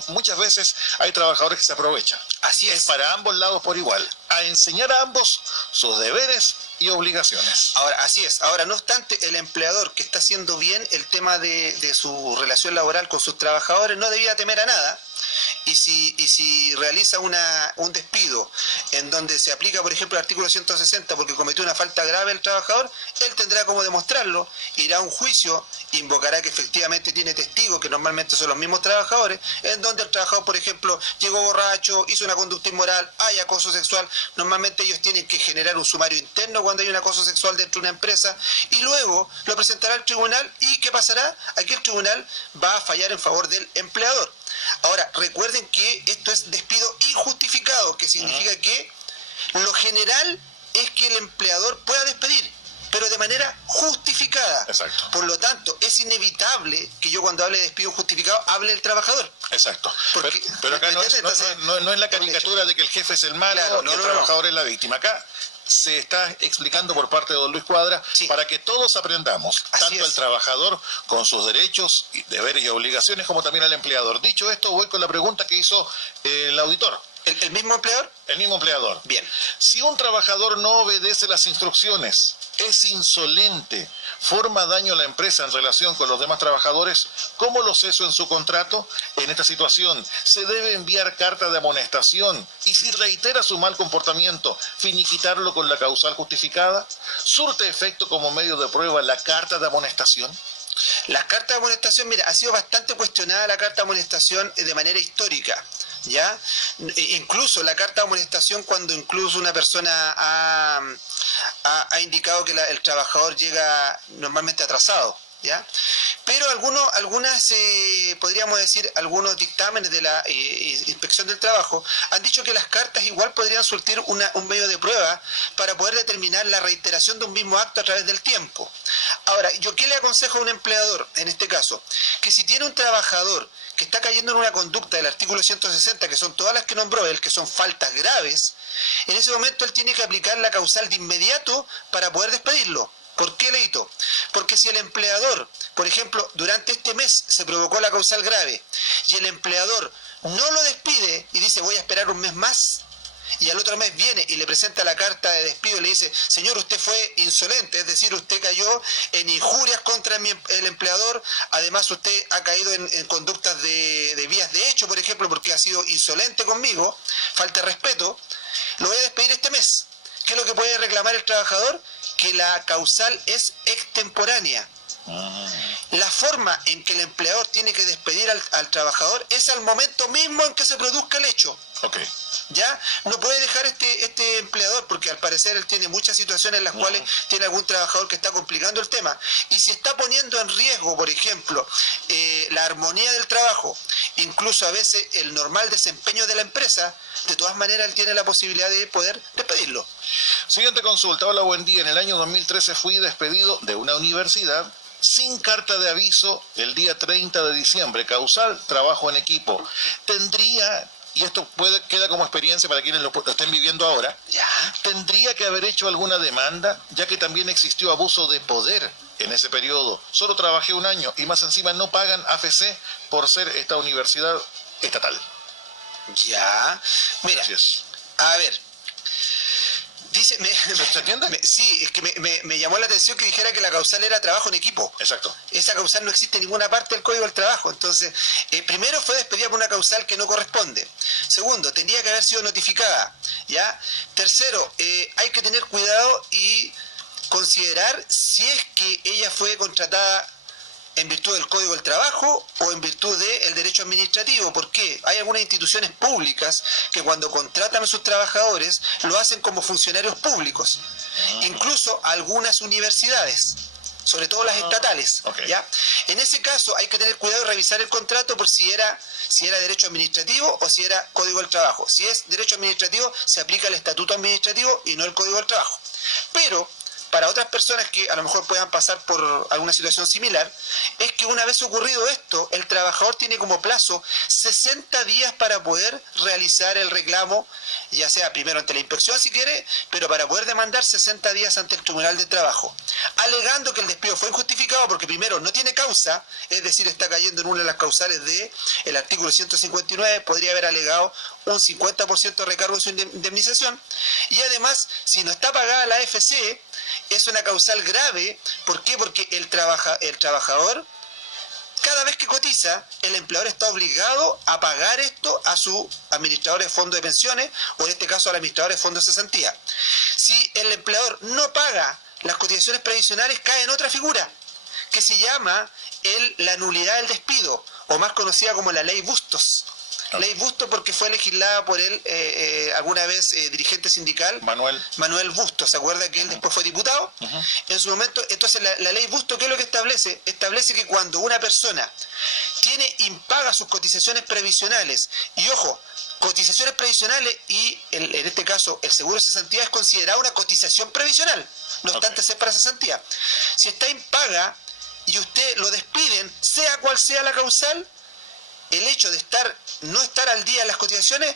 muchas veces hay trabajadores que se aprovechan. Así es. Para ambos lados por igual, a enseñar a ambos sus deberes y obligaciones. Ahora, así es. Ahora, no obstante, el empleador que está haciendo bien el tema de su relación laboral con sus trabajadores no debía temer a nada. Y si realiza un despido en donde se aplica, por ejemplo, el artículo 160 porque cometió una falta grave el trabajador, él tendrá cómo demostrarlo, irá a un juicio, invocará que efectivamente tiene testigos, que normalmente son los mismos trabajadores, en donde el trabajador, por ejemplo, llegó borracho, hizo una conducta inmoral, hay acoso sexual. Normalmente ellos tienen que generar un sumario interno cuando hay un acoso sexual dentro de una empresa, y luego lo presentará al tribunal. ¿Y qué pasará? Aquí el tribunal va a fallar en favor del empleador. Ahora, recuerden que esto es despido injustificado, que significa que lo general es que el empleador pueda despedir, pero de manera justificada. Exacto. Por lo tanto, es inevitable que yo cuando hable de despido justificado hable del trabajador. Exacto. Porque, pero acá no es la caricatura de que el jefe es el malo, claro, y el trabajador es la víctima. Acá se está explicando por parte de don Luis Cuadra, sí, para que todos aprendamos, tanto el trabajador con sus derechos, deberes y obligaciones, como también el empleador. Dicho esto, voy con la pregunta que hizo el auditor. ¿El mismo empleador? El mismo empleador. Bien. Si un trabajador no obedece las instrucciones, es insolente, forma daño a la empresa en relación con los demás trabajadores, ¿cómo lo ceso en su contrato? En esta situación, ¿se debe enviar carta de amonestación? Y si reitera su mal comportamiento, ¿finiquitarlo con la causal justificada? ¿Surte efecto como medio de prueba la carta de amonestación? Las cartas de amonestación, mira, ha sido bastante cuestionada la carta de amonestación de manera histórica, ¿ya? Incluso la carta de amonestación, cuando incluso una persona ha indicado que el trabajador llega normalmente atrasado, ¿ya? Pero podríamos decir, algunos dictámenes de la Inspección del Trabajo han dicho que las cartas igual podrían surtir un medio de prueba para poder determinar la reiteración de un mismo acto a través del tiempo. Ahora, ¿yo qué le aconsejo a un empleador en este caso? Que si tiene un trabajador que está cayendo en una conducta del artículo 160, que son todas las que nombró él, que son faltas graves, en ese momento él tiene que aplicar la causal de inmediato para poder despedirlo. ¿Por qué, Leito? Porque si el empleador, por ejemplo, durante este mes se provocó la causal grave y el empleador no lo despide y dice voy a esperar un mes más, y al otro mes viene y le presenta la carta de despido y le dice, señor, usted fue insolente, es decir, usted cayó en injurias contra el empleador, además usted ha caído en conductas de vías de hecho, por ejemplo, porque ha sido insolente conmigo, falta de respeto, lo voy a despedir este mes. ¿Qué es lo que puede reclamar el trabajador? Que la causal es extemporánea. La forma en que el empleador tiene que despedir al trabajador es al momento mismo en que se produzca el hecho. Okay. ¿Ya? No puede dejar este empleador, porque al parecer él tiene muchas situaciones en las cuales tiene algún trabajador que está complicando el tema. Y si está poniendo en riesgo, por ejemplo, la armonía del trabajo, incluso a veces el normal desempeño de la empresa, de todas maneras él tiene la posibilidad de poder despedirlo. Siguiente consulta. Hola, buen día. En el año 2013 fui despedido de una universidad sin carta de aviso el día 30 de diciembre. Causal, trabajo en equipo. Tendría... y esto queda como experiencia para quienes lo estén viviendo ahora, tendría que haber hecho alguna demanda, ya que también existió abuso de poder en ese periodo. Solo trabajé un año y más encima no pagan AFC por ser esta universidad estatal. Ya, mira, Gracias. A ver, dice, ¿Se entiende? sí, es que me llamó la atención que dijera que la causal era trabajo en equipo. Exacto. Esa causal no existe en ninguna parte del Código del Trabajo. Entonces, primero fue despedida por una causal que no corresponde. Segundo, tendría que haber sido notificada. ¿Ya? Tercero, hay que tener cuidado y considerar si es que ella fue contratada en virtud del Código del Trabajo o en virtud del derecho administrativo. ¿Por qué? Hay algunas instituciones públicas que cuando contratan a sus trabajadores lo hacen como funcionarios públicos. Incluso algunas universidades, sobre todo las estatales. Okay. ¿Ya? En ese caso hay que tener cuidado de revisar el contrato por si era derecho administrativo o si era Código del Trabajo. Si es derecho administrativo, se aplica el estatuto administrativo y no el Código del Trabajo. Pero para otras personas que a lo mejor puedan pasar por alguna situación similar, es que una vez ocurrido esto, el trabajador tiene como plazo 60 días para poder realizar el reclamo, ya sea primero ante la inspección si quiere, pero para poder demandar 60 días ante el Tribunal de Trabajo, alegando que el despido fue injustificado porque primero no tiene causa, es decir, está cayendo en una de las causales del artículo 159, podría haber alegado un 50% de recargo de su indemnización, y además, si no está pagada la AFC, es una causal grave. ¿Por qué? Porque el trabajador, cada vez que cotiza, el empleador está obligado a pagar esto a su administrador de fondo de pensiones, o en este caso al administrador de fondo de cesantía. Si el empleador no paga las cotizaciones previsionales, cae en otra figura, que se llama la nulidad del despido, o más conocida como la ley Bustos. Ley Bustos porque fue legislada por él, alguna vez dirigente sindical, Manuel Bustos. ¿Se acuerda que él después fue diputado? En su momento, entonces la ley Bustos, ¿qué es lo que establece? Establece que cuando una persona tiene impaga sus cotizaciones previsionales, y ojo, cotizaciones previsionales y en este caso el seguro de cesantía es considerado una cotización previsional, no obstante ser para cesantía. Si está impaga y usted lo despiden, sea cual sea la causal, el hecho de no estar al día en las cotizaciones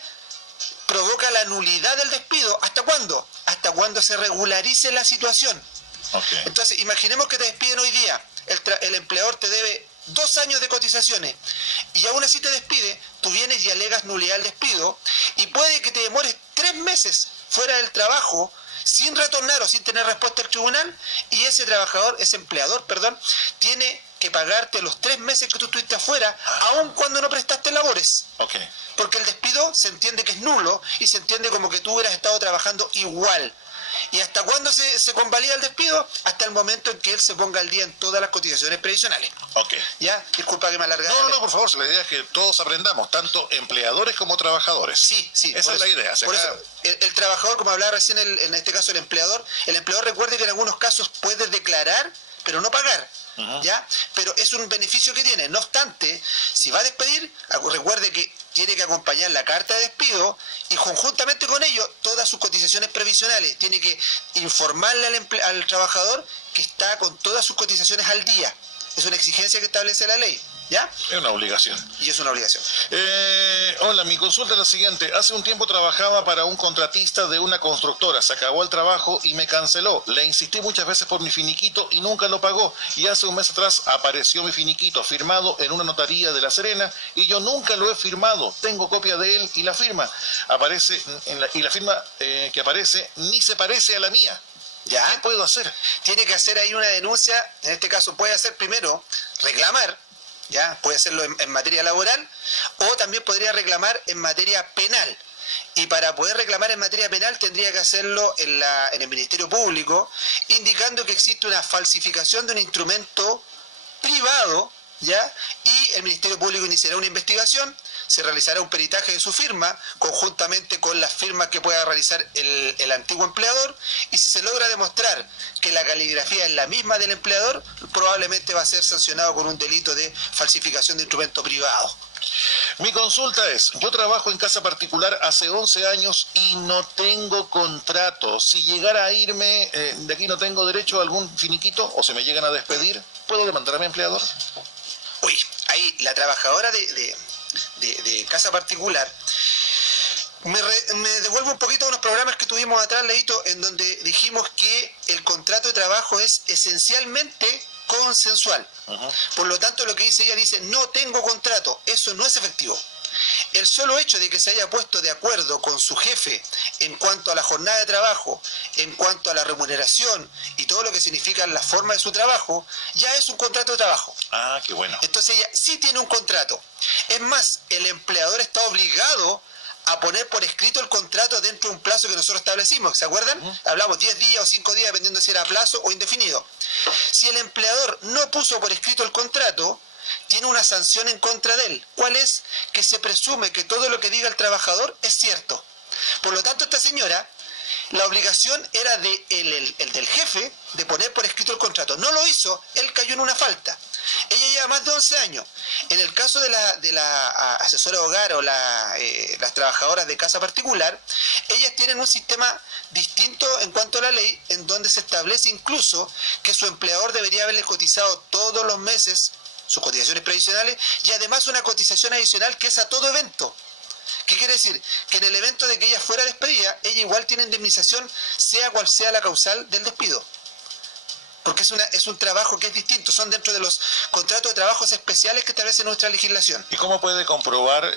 provoca la nulidad del despido. ¿Hasta cuándo? Hasta cuando se regularice la situación. Okay. Entonces, imaginemos que te despiden hoy día. El empleador te debe 2 años de cotizaciones y aún así te despide, tú vienes y alegas nulidad del despido y puede que te demores 3 meses fuera del trabajo sin retornar o sin tener respuesta del tribunal, y ese empleador, tiene que pagarte los 3 meses que tú estuviste afuera, aun cuando no prestaste labores. Okay. Porque el despido se entiende que es nulo y se entiende como que tú hubieras estado trabajando igual. ¿Y hasta cuándo se convalida el despido? Hasta el momento en que él se ponga al día en todas las cotizaciones previsionales. Okay. ¿Ya? Disculpa que me alargara. No, por favor, la idea es que todos aprendamos, tanto empleadores como trabajadores. Sí. Esa es la idea. Por eso, el trabajador, como hablaba recién en este caso el empleador recuerde que en algunos casos puede declarar, pero no pagar. ¿Ya? Pero es un beneficio que tiene. No obstante, si va a despedir, recuerde que tiene que acompañar la carta de despido y conjuntamente con ello todas sus cotizaciones previsionales. Tiene que informarle al trabajador que está con todas sus cotizaciones al día. Es una exigencia que establece la ley. ¿Ya? Es una obligación. Y es una obligación. Hola, mi consulta es la siguiente. Hace un tiempo trabajaba para un contratista de una constructora. Se acabó el trabajo y me canceló. Le insistí muchas veces por mi finiquito y nunca lo pagó. Y hace un mes atrás apareció mi finiquito firmado en una notaría de La Serena y yo nunca lo he firmado. Tengo copia de él y la firma aparece y la firma que aparece ni se parece a la mía. ¿Ya? ¿Qué puedo hacer? Tiene que hacer ahí una denuncia. En este caso puede hacer primero reclamar. ¿Ya? Puede hacerlo en materia laboral o también podría reclamar en materia penal. Y para poder reclamar en materia penal tendría que hacerlo en el Ministerio Público, indicando que existe una falsificación de un instrumento privado, ¿ya? Y el Ministerio Público iniciará una investigación, se realizará un peritaje de su firma, conjuntamente con las firmas que pueda realizar el antiguo empleador, y si se logra demostrar que la caligrafía es la misma del empleador, probablemente va a ser sancionado con un delito de falsificación de instrumento privado. Mi consulta es, yo trabajo en casa particular hace 11 años y no tengo contrato. Si llegara a irme, de aquí no tengo derecho a algún finiquito o se me llegan a despedir, ¿puedo demandar a mi empleador? Uy, ahí la trabajadora de casa particular me devuelvo un poquito a unos programas que tuvimos atrás, Leito, en donde dijimos que el contrato de trabajo es esencialmente consensual. Por lo tanto, lo que dice ella dice, no tengo contrato, eso no es efectivo. El solo hecho de que se haya puesto de acuerdo con su jefe en cuanto a la jornada de trabajo, en cuanto a la remuneración y todo lo que significa la forma de su trabajo, ya es un contrato de trabajo. Ah, qué bueno. Entonces ella sí tiene un contrato. Es más, el empleador está obligado a poner por escrito el contrato dentro de un plazo que nosotros establecimos. ¿Se acuerdan? Hablamos 10 días o 5 días, dependiendo si era a plazo o indefinido. Si el empleador no puso por escrito el contrato, tiene una sanción en contra de él. ¿Cuál es? Que se presume que todo lo que diga el trabajador es cierto. Por lo tanto, esta señora, la obligación era el del jefe de poner por escrito el contrato. No lo hizo, él cayó en una falta. Ella lleva más de 11 años. En el caso de la asesora de hogar o las trabajadoras de casa particular, ellas tienen un sistema distinto en cuanto a la ley, en donde se establece incluso que su empleador debería haberle cotizado todos los meses sus cotizaciones previsionales y además una cotización adicional que es a todo evento. ¿Qué quiere decir? Que en el evento de que ella fuera despedida, ella igual tiene indemnización, sea cual sea la causal del despido. Porque es un trabajo que es distinto, son dentro de los contratos de trabajos especiales que establece nuestra legislación. ¿Y cómo puede comprobar,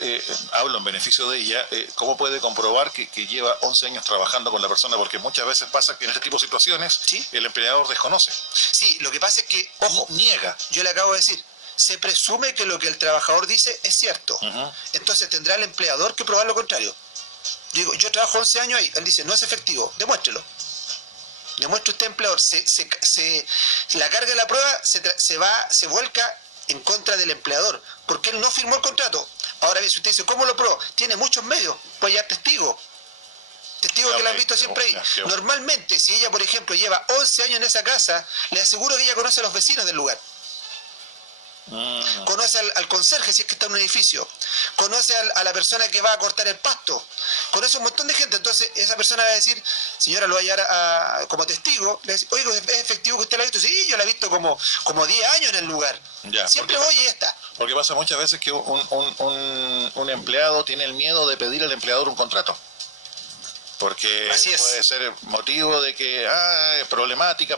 hablo en beneficio de ella, cómo puede comprobar que lleva 11 años trabajando con la persona? Porque muchas veces pasa que en este tipo de situaciones, ¿sí?, el empleador desconoce. Sí, lo que pasa es que, ojo, niega. Yo le acabo de decir, se presume que lo que el trabajador dice es cierto. Entonces tendrá el empleador que probar lo contrario. Digo, yo trabajo 11 años ahí, él dice, no es efectivo, demuéstrelo. Demuestre usted, empleador, la carga de la prueba se vuelca en contra del empleador, porque él no firmó el contrato. Ahora bien, si usted dice, ¿cómo lo probó? Tiene muchos medios, puede llevar testigos que la han visto siempre ahí. Normalmente, si ella, por ejemplo, lleva 11 años en esa casa, le aseguro que ella conoce a los vecinos del lugar. Conoce al conserje si es que está en un edificio, conoce a la persona que va a cortar el pasto, conoce un montón de gente. Entonces esa persona va a decir, señora, lo va a llevar como testigo, le va a decir, oiga, ¿es efectivo que usted la ha visto? Sí, yo la he visto como 10 años en el lugar. Ya, siempre voy y ya está. Porque pasa muchas veces que un empleado tiene el miedo de pedir al empleador un contrato. Porque puede ser motivo de que, es problemático.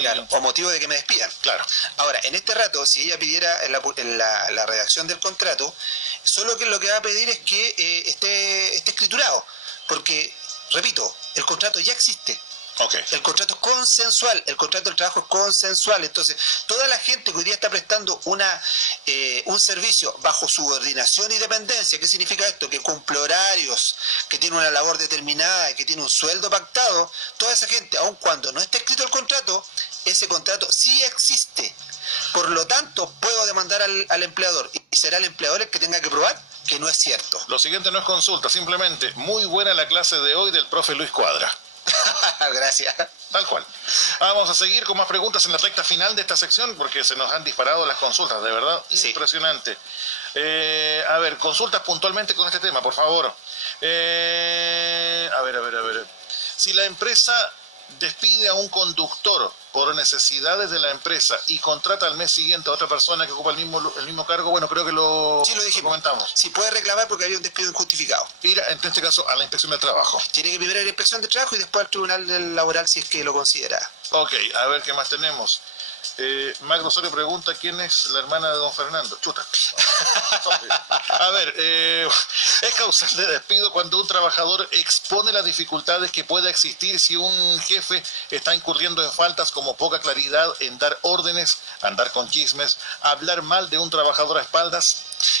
Claro, o motivo de que me despidan. Claro. Ahora, en este rato, si ella pidiera en la redacción del contrato, solo que lo que va a pedir es que esté escriturado. Porque, repito, el contrato ya existe. Okay. El contrato es consensual, el contrato del trabajo es consensual. Entonces, toda la gente que hoy día está prestando un servicio bajo subordinación y dependencia, ¿qué significa esto? Que cumple horarios, que tiene una labor determinada, que tiene un sueldo pactado, toda esa gente, aun cuando no esté escrito el contrato, ese contrato sí existe. Por lo tanto, puedo demandar al empleador y será el empleador el que tenga que probar que no es cierto. Lo siguiente no es consulta, simplemente muy buena la clase de hoy del profe Luis Cuadra. Gracias. Tal cual. Vamos a seguir con más preguntas en la recta final de esta sección porque se nos han disparado las consultas, de verdad, sí. Impresionante. A ver, consultas puntualmente con este tema, por favor. A ver. Si la empresa despide a un conductor por necesidades de la empresa y contrata al mes siguiente a otra persona que ocupa el mismo cargo, bueno, creo que lo comentamos. Sí, puede reclamar porque había un despido injustificado. Ir, en este caso, a la inspección de trabajo. Tiene que primero ir a la inspección de trabajo y después al tribunal laboral si es que lo considera. Ok, a ver qué más tenemos. Magno Osorio pregunta quién es la hermana de don Fernando. Chuta. A ver, ¿es causal de despido cuando un trabajador expone las dificultades que pueda existir si un jefe está incurriendo en faltas como poca claridad en dar órdenes, andar con chismes, hablar mal de un trabajador a espaldas?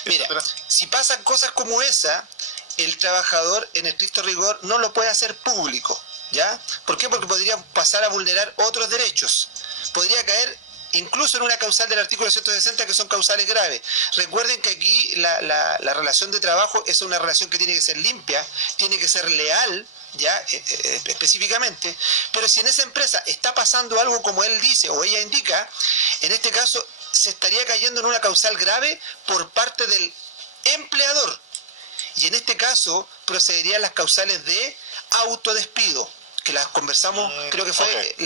Mira, si pasan cosas como esa, el trabajador en estricto rigor no lo puede hacer público, ¿ya? ¿Por qué? Porque podría pasar a vulnerar otros derechos. Podría caer incluso en una causal del artículo 160 que son causales graves. Recuerden que aquí la relación de trabajo es una relación que tiene que ser limpia, tiene que ser leal, ya específicamente, pero si en esa empresa está pasando algo como él dice o ella indica, en este caso se estaría cayendo en una causal grave por parte del empleador, y en este caso procederían las causales de autodespido, que las conversamos, creo que fue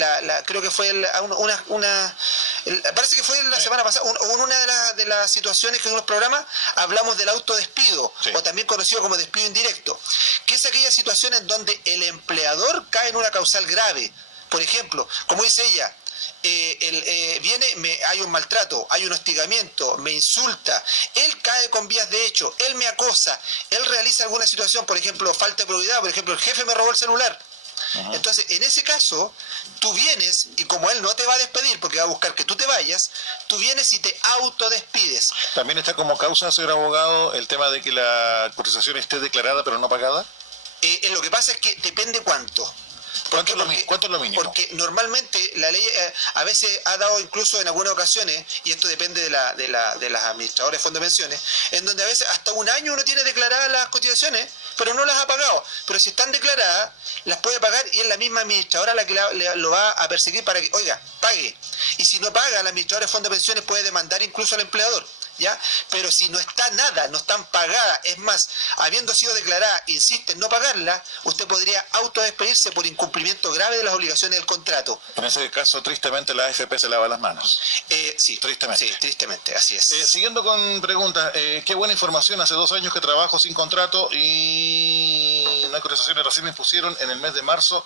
parece que fue la semana pasada, o en una de las situaciones que en unos programas hablamos del autodespido, sí, o también conocido como despido indirecto, que es aquella situación en donde el empleador cae en una causal grave. Por ejemplo, como dice ella, hay un maltrato, hay un hostigamiento, me insulta, él cae con vías de hecho, él me acosa, él realiza alguna situación, por ejemplo, falta de probidad, por ejemplo, el jefe me robó el celular. Ajá. Entonces, en ese caso, tú vienes y como él no te va a despedir porque va a buscar que tú te vayas, tú vienes y te autodespides. También está como causa, señor abogado, el tema de que la cotización esté declarada pero no pagada. Lo que pasa es que depende cuánto. ¿Cuánto es lo mínimo? Porque normalmente la ley a veces ha dado, incluso en algunas ocasiones, y esto depende de las administradoras de fondos de pensiones, en donde a veces hasta un año uno tiene declaradas las cotizaciones, pero no las ha pagado. Pero si están declaradas, las puede pagar y es la misma administradora la que lo va a perseguir para que, oiga, pague. Y si no paga, la administradora de fondos de pensiones puede demandar incluso al empleador, ¿ya? Pero si no está nada, no están pagadas, es más, habiendo sido declarada, insiste en no pagarla, usted podría autodespedirse por incumplimiento grave de las obligaciones del contrato. En ese caso, tristemente, la AFP se lava las manos. Sí, tristemente. Sí, tristemente, así es. Siguiendo con preguntas, qué buena información, hace 2 años que trabajo sin contrato y no hay cotizaciones, recién me pusieron en el mes de marzo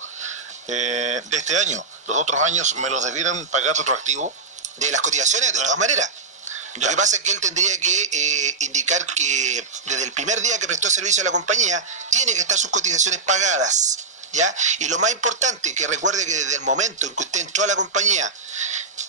de este año. Los otros años me los debieran pagar retroactivo. De las cotizaciones, de todas maneras. Lo que pasa es que él tendría que indicar que desde el primer día que prestó servicio a la compañía tiene que estar sus cotizaciones pagadas, ¿ya? Y lo más importante, que recuerde que desde el momento en que usted entró a la compañía,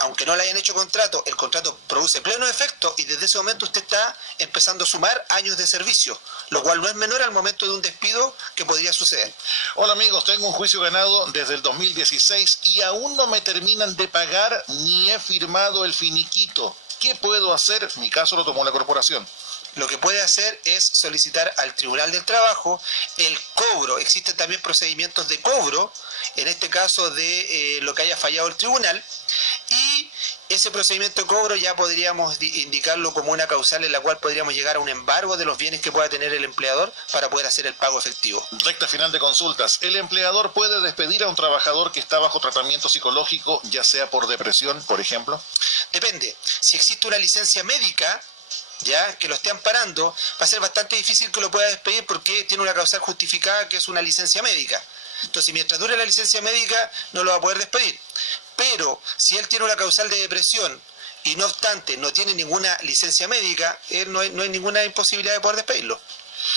aunque no le hayan hecho contrato, el contrato produce pleno efecto y desde ese momento usted está empezando a sumar años de servicio, lo cual no es menor al momento de un despido que podría suceder. Hola amigos, tengo un juicio ganado desde el 2016 y aún no me terminan de pagar ni he firmado el finiquito. ¿Qué puedo hacer? Mi caso lo tomó la corporación. Lo que puede hacer es solicitar al Tribunal del Trabajo el cobro. Existen también procedimientos de cobro, en este caso de lo que haya fallado el tribunal, y ese procedimiento de cobro ya podríamos indicarlo como una causal en la cual podríamos llegar a un embargo de los bienes que pueda tener el empleador para poder hacer el pago efectivo. Recta final de consultas. ¿El empleador puede despedir a un trabajador que está bajo tratamiento psicológico, ya sea por depresión, por ejemplo? Depende. Si existe una licencia médica, ya que lo esté amparando, va a ser bastante difícil que lo pueda despedir porque tiene una causal justificada que es una licencia médica. Entonces, mientras dure la licencia médica, no lo va a poder despedir. Pero, si él tiene una causal de depresión y no obstante no tiene ninguna licencia médica, él no hay ninguna imposibilidad de poder despedirlo.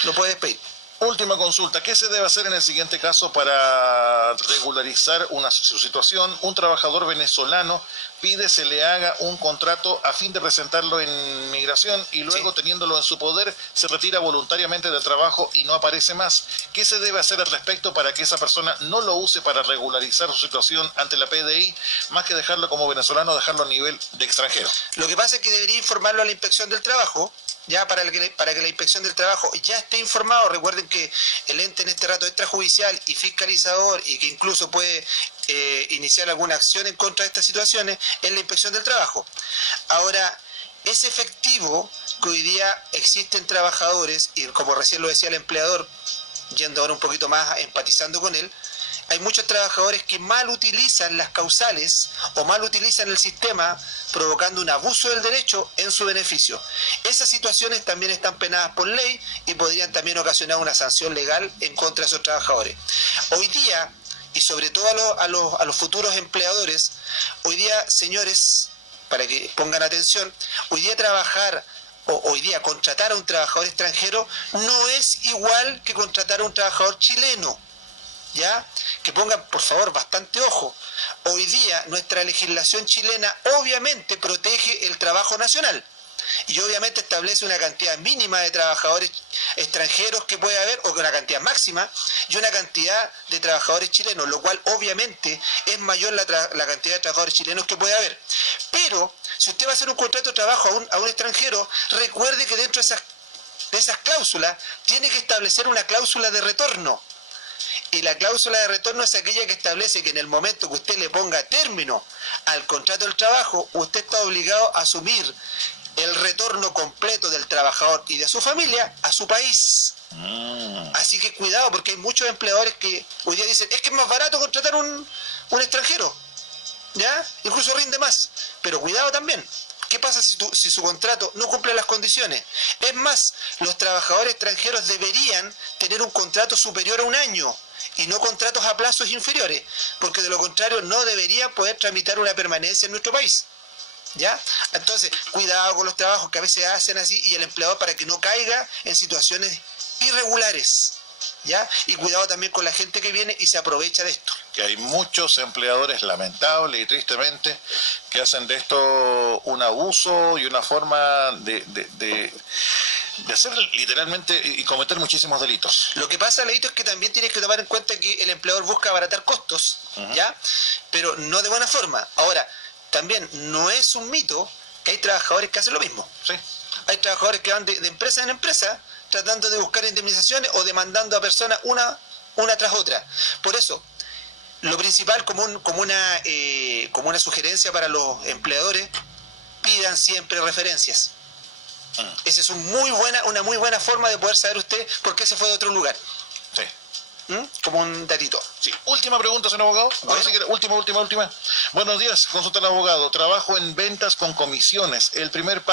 Lo puede despedir. Última consulta, ¿qué se debe hacer en el siguiente caso para regularizar su situación? Un trabajador venezolano pide se le haga un contrato a fin de presentarlo en migración y luego teniéndolo en su poder se retira voluntariamente del trabajo y no aparece más. ¿Qué se debe hacer al respecto para que esa persona no lo use para regularizar su situación ante la PDI, más que dejarlo como venezolano, dejarlo a nivel de extranjero? Lo que pasa es que debería informarlo a la Inspección del Trabajo, ya para que la Inspección del Trabajo ya esté informado. Recuerden que el ente en este rato extrajudicial y fiscalizador y que incluso puede iniciar alguna acción en contra de estas situaciones es la Inspección del Trabajo. Ahora, es efectivo que hoy día existen trabajadores, y como recién lo decía el empleador, yendo ahora un poquito más empatizando con él, hay muchos trabajadores que mal utilizan las causales o mal utilizan el sistema, provocando un abuso del derecho en su beneficio. Esas situaciones también están penadas por ley y podrían también ocasionar una sanción legal en contra de esos trabajadores. Hoy día, y sobre todo a los futuros empleadores, hoy día, señores, para que pongan atención, hoy día contratar a un trabajador extranjero no es igual que contratar a un trabajador chileno. ¿Ya? Que pongan, por favor, bastante ojo. Hoy día nuestra legislación chilena obviamente protege el trabajo nacional. y obviamente establece una cantidad mínima de trabajadores extranjeros que puede haber, o una cantidad máxima, y una cantidad de trabajadores chilenos, lo cual obviamente es mayor la cantidad de trabajadores chilenos que puede haber. Pero, si usted va a hacer un contrato de trabajo a un extranjero, recuerde que dentro de esas cláusulas tiene que establecer una cláusula de retorno. Y la cláusula de retorno es aquella que establece que en el momento que usted le ponga término al contrato del trabajo, usted está obligado a asumir el retorno completo del trabajador y de su familia a su país. Así que cuidado, porque hay muchos empleadores que hoy día dicen, es que es más barato contratar un extranjero, ¿ya? Incluso rinde más. Pero cuidado también. ¿Qué pasa si su contrato no cumple las condiciones? Es más, los trabajadores extranjeros deberían tener un contrato superior a un año y no contratos a plazos inferiores, porque de lo contrario no debería poder tramitar una permanencia en nuestro país. ¿Ya? Entonces, cuidado con los trabajos que a veces hacen así y el empleador para que no caiga en situaciones irregulares. ¿Ya? Y cuidado también con la gente que viene y se aprovecha de esto. Que hay muchos empleadores, lamentable y tristemente, que hacen de esto un abuso y una forma de hacer literalmente y cometer muchísimos delitos. Lo que pasa, Leito, es que también tienes que tomar en cuenta que el empleador busca abaratar costos, ¿ya? Pero no de buena forma. Ahora, también no es un mito que hay trabajadores que hacen lo mismo. Sí. Hay trabajadores que van de empresa en empresa tratando de buscar indemnizaciones o demandando a personas una tras otra. Por eso, lo principal como una sugerencia para los empleadores, pidan siempre referencias. Esa es una muy buena forma de poder saber usted por qué se fue de otro lugar. Sí. Como un datito. Sí. Última pregunta, señor abogado. Bueno. Última. Buenos días, consulta al abogado. Trabajo en ventas con comisiones. El primer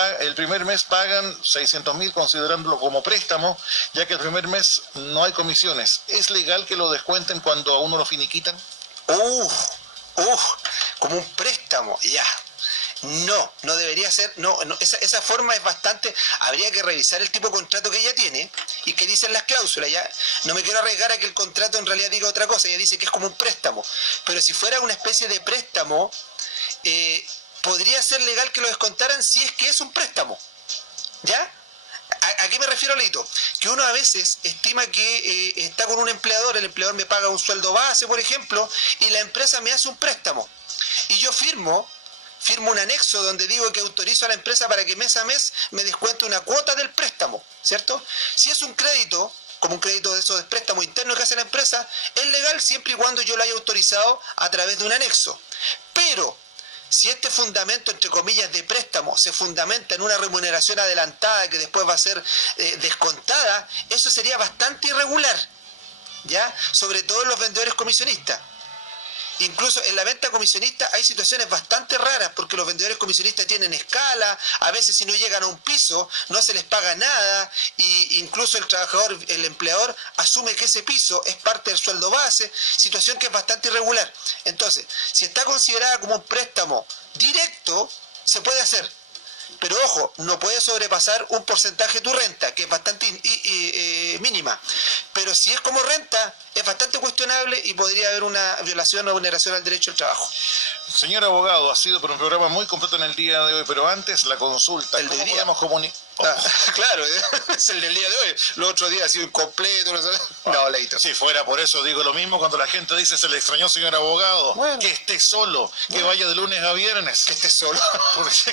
mes pagan 600.000 considerándolo como préstamo, ya que el primer mes no hay comisiones. ¿Es legal que lo descuenten cuando a uno lo finiquitan? Como un préstamo, ya. No debería ser, esa forma es bastante, habría que revisar el tipo de contrato que ella tiene y qué dicen las cláusulas, ya. No me quiero arriesgar a que el contrato en realidad diga otra cosa, ella dice que es como un préstamo, pero si fuera una especie de préstamo, podría ser legal que lo descontaran si es que es un préstamo, ¿ya? ¿A qué me refiero, Leito? Que uno a veces estima que está con un empleador, el empleador me paga un sueldo base, por ejemplo, y la empresa me hace un préstamo, y yo firmo un anexo donde digo que autorizo a la empresa para que mes a mes me descuente una cuota del préstamo, ¿cierto? Si es un crédito, como un crédito de esos de préstamo interno que hace la empresa, es legal siempre y cuando yo lo haya autorizado a través de un anexo. Pero si este fundamento, entre comillas, de préstamo se fundamenta en una remuneración adelantada que después va a ser descontada, eso sería bastante irregular, ¿ya? Sobre todo en los vendedores comisionistas. Incluso en la venta comisionista hay situaciones bastante raras porque los vendedores comisionistas tienen escala, a veces si no llegan a un piso no se les paga nada y incluso el empleador asume que ese piso es parte del sueldo base, situación que es bastante irregular. Entonces, si está considerada como un préstamo directo, se puede hacer. Pero ojo, no puede sobrepasar un porcentaje de tu renta, que es bastante mínima. Pero si es como renta, es bastante cuestionable y podría haber una violación o vulneración al derecho al trabajo. Señor abogado, ha sido por un programa muy completo en el día de hoy, pero antes la consulta. El ¿Cómo de día. podemos comunicar? Claro, es el del día de hoy. Los otros días ha sido incompleto. No, Leito. Si fuera por eso, digo lo mismo cuando la gente dice se le extrañó, señor abogado. Bueno. Que esté solo, que vaya de lunes a viernes. Que esté solo.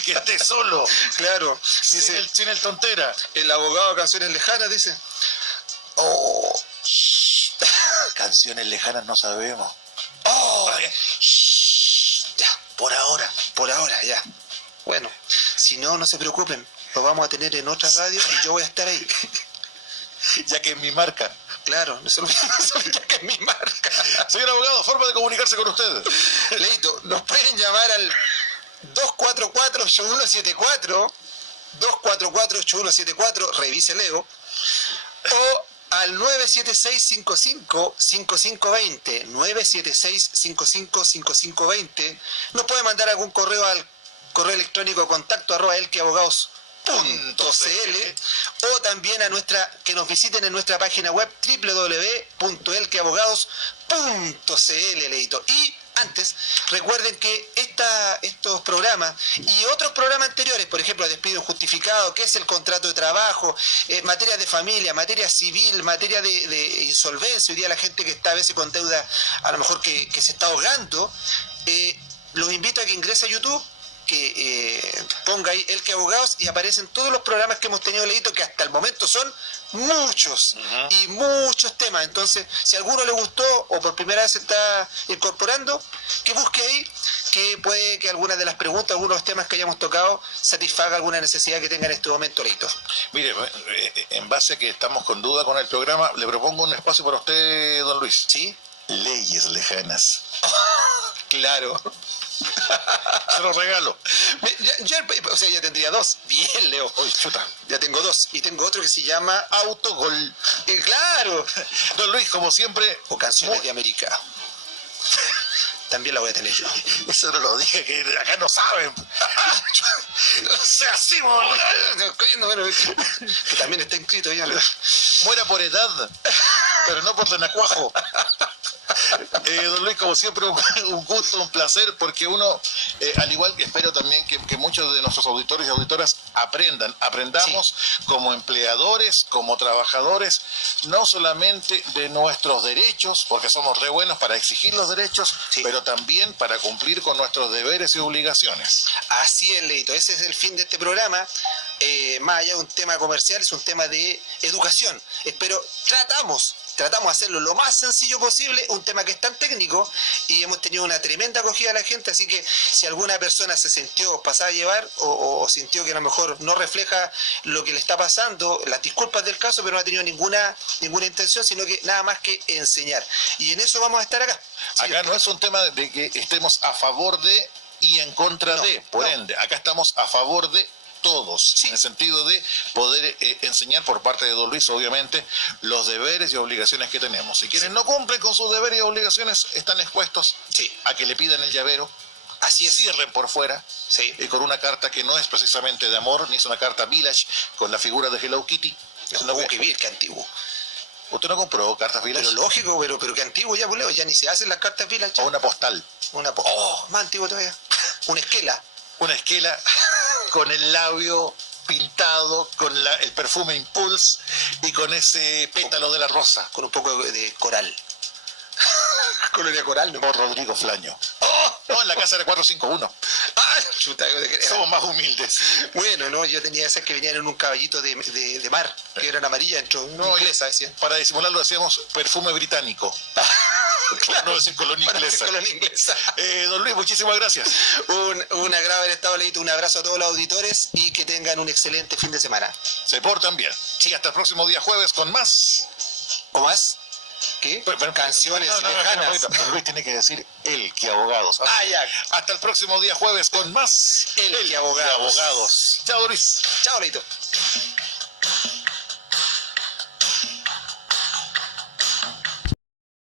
Que esté solo. Claro. Dice, sin el tontera. El abogado de Canciones Lejanas dice. Canciones lejanas no sabemos. Ya. Por ahora, ya. Bueno, si no se preocupen. Lo vamos a tener en otra radio y yo voy a estar ahí. Ya que es mi marca. Claro, no se olviden ya que es mi marca. Señor abogado, forma de comunicarse con usted. Leito, nos pueden llamar al 244-8174, 244-8174, revise Leo, o al 976-55-5520, 976-55-5520. Nos puede mandar algún correo al correo electrónico contacto@elqueabogados.cl o también que nos visiten en nuestra página web www.elqueabogados.cl, Leito. Y antes, recuerden que estos programas y otros programas anteriores, por ejemplo, despido injustificado, que es el contrato de trabajo, materia de familia, materia civil, materia de insolvencia, hoy día la gente que está a veces con deuda, a lo mejor que se está ahogando, los invito a que ingrese a YouTube, que ponga ahí El Que Abogados y aparecen todos los programas que hemos tenido, Leito, que hasta el momento son muchos y muchos temas. Entonces, si a alguno le gustó o por primera vez se está incorporando, que busque ahí, que puede que algunas de las preguntas, algunos de los temas que hayamos tocado satisfaga alguna necesidad que tenga en este momento, Leito. Mire, en base a que estamos con duda con el programa, le propongo un espacio para usted, don Luis. ¿Sí? Leyes lejanas. Claro. Se lo regalo. Ya tendría 2. Bien, Leo. Uy, chuta. Ya tengo 2. Y tengo otro que se llama Autogol. Claro. Don Luis, como siempre. O Canciones de América. También la voy a tener yo. Eso no lo dije, que acá no saben. O sea, sí, que también está inscrito ya. Muera por edad, pero no por renacuajo. Don Luis, como siempre, un gusto, un placer, porque uno, al igual que espero también que muchos de nuestros auditores y auditoras aprendamos como empleadores, como trabajadores, no solamente de nuestros derechos, porque somos re buenos para exigir los derechos, pero también para cumplir con nuestros deberes y obligaciones. Así es, Leito, ese es el fin de este programa. Más allá de un tema comercial, es un tema de educación. Pero tratamos de hacerlo lo más sencillo posible, un tema que es tan técnico y hemos tenido una tremenda acogida de la gente, así que si alguna persona se sintió pasada a llevar o sintió que a lo mejor no refleja lo que le está pasando, las disculpas del caso, pero no ha tenido ninguna intención, sino que nada más que enseñar. Y en eso vamos a estar acá. Acá no es un tema de que estemos a favor de y en contra de, por ende, acá estamos a favor de todos, en el sentido de poder enseñar por parte de don Luis, obviamente, los deberes y obligaciones que tenemos. Si quienes no cumplen con sus deberes y obligaciones, están expuestos a que le pidan el llavero, así es, cierren por fuera, con una carta que no es precisamente de amor, ni es una carta Village con la figura de Hello Kitty. Es una que antiguo. ¿Usted no compró cartas Village? Pero lógico, pero que antiguo ya, Leo, ya ni se hacen las cartas Village. O una postal. Más antiguo todavía. Una esquela. Una esquela con el labio pintado, con el perfume Impulse y con ese pétalo de la rosa. Con un poco de coral. Colonia Coral, ¿no? Por Rodrigo Flaño. No, en la casa era 451. Chuta, somos más humildes. Bueno, no, yo tenía esas que venían en un caballito de mar, que eran amarillas, inglesa, decía. Para disimularlo decíamos perfume británico. Claro, no decir colonia inglesa. Don Luis, muchísimas gracias. Un agrado haber estado, Leito, un abrazo a todos los auditores y que tengan un excelente fin de semana. Se portan bien. Sí, hasta el próximo día jueves con más. ¿O más? ¿Qué? Canciones lejanas. Luis tiene que decir El Que Abogados. Ya. Hasta el próximo día jueves con más El Que Abogados. Chao, Luis. Chao, Leito.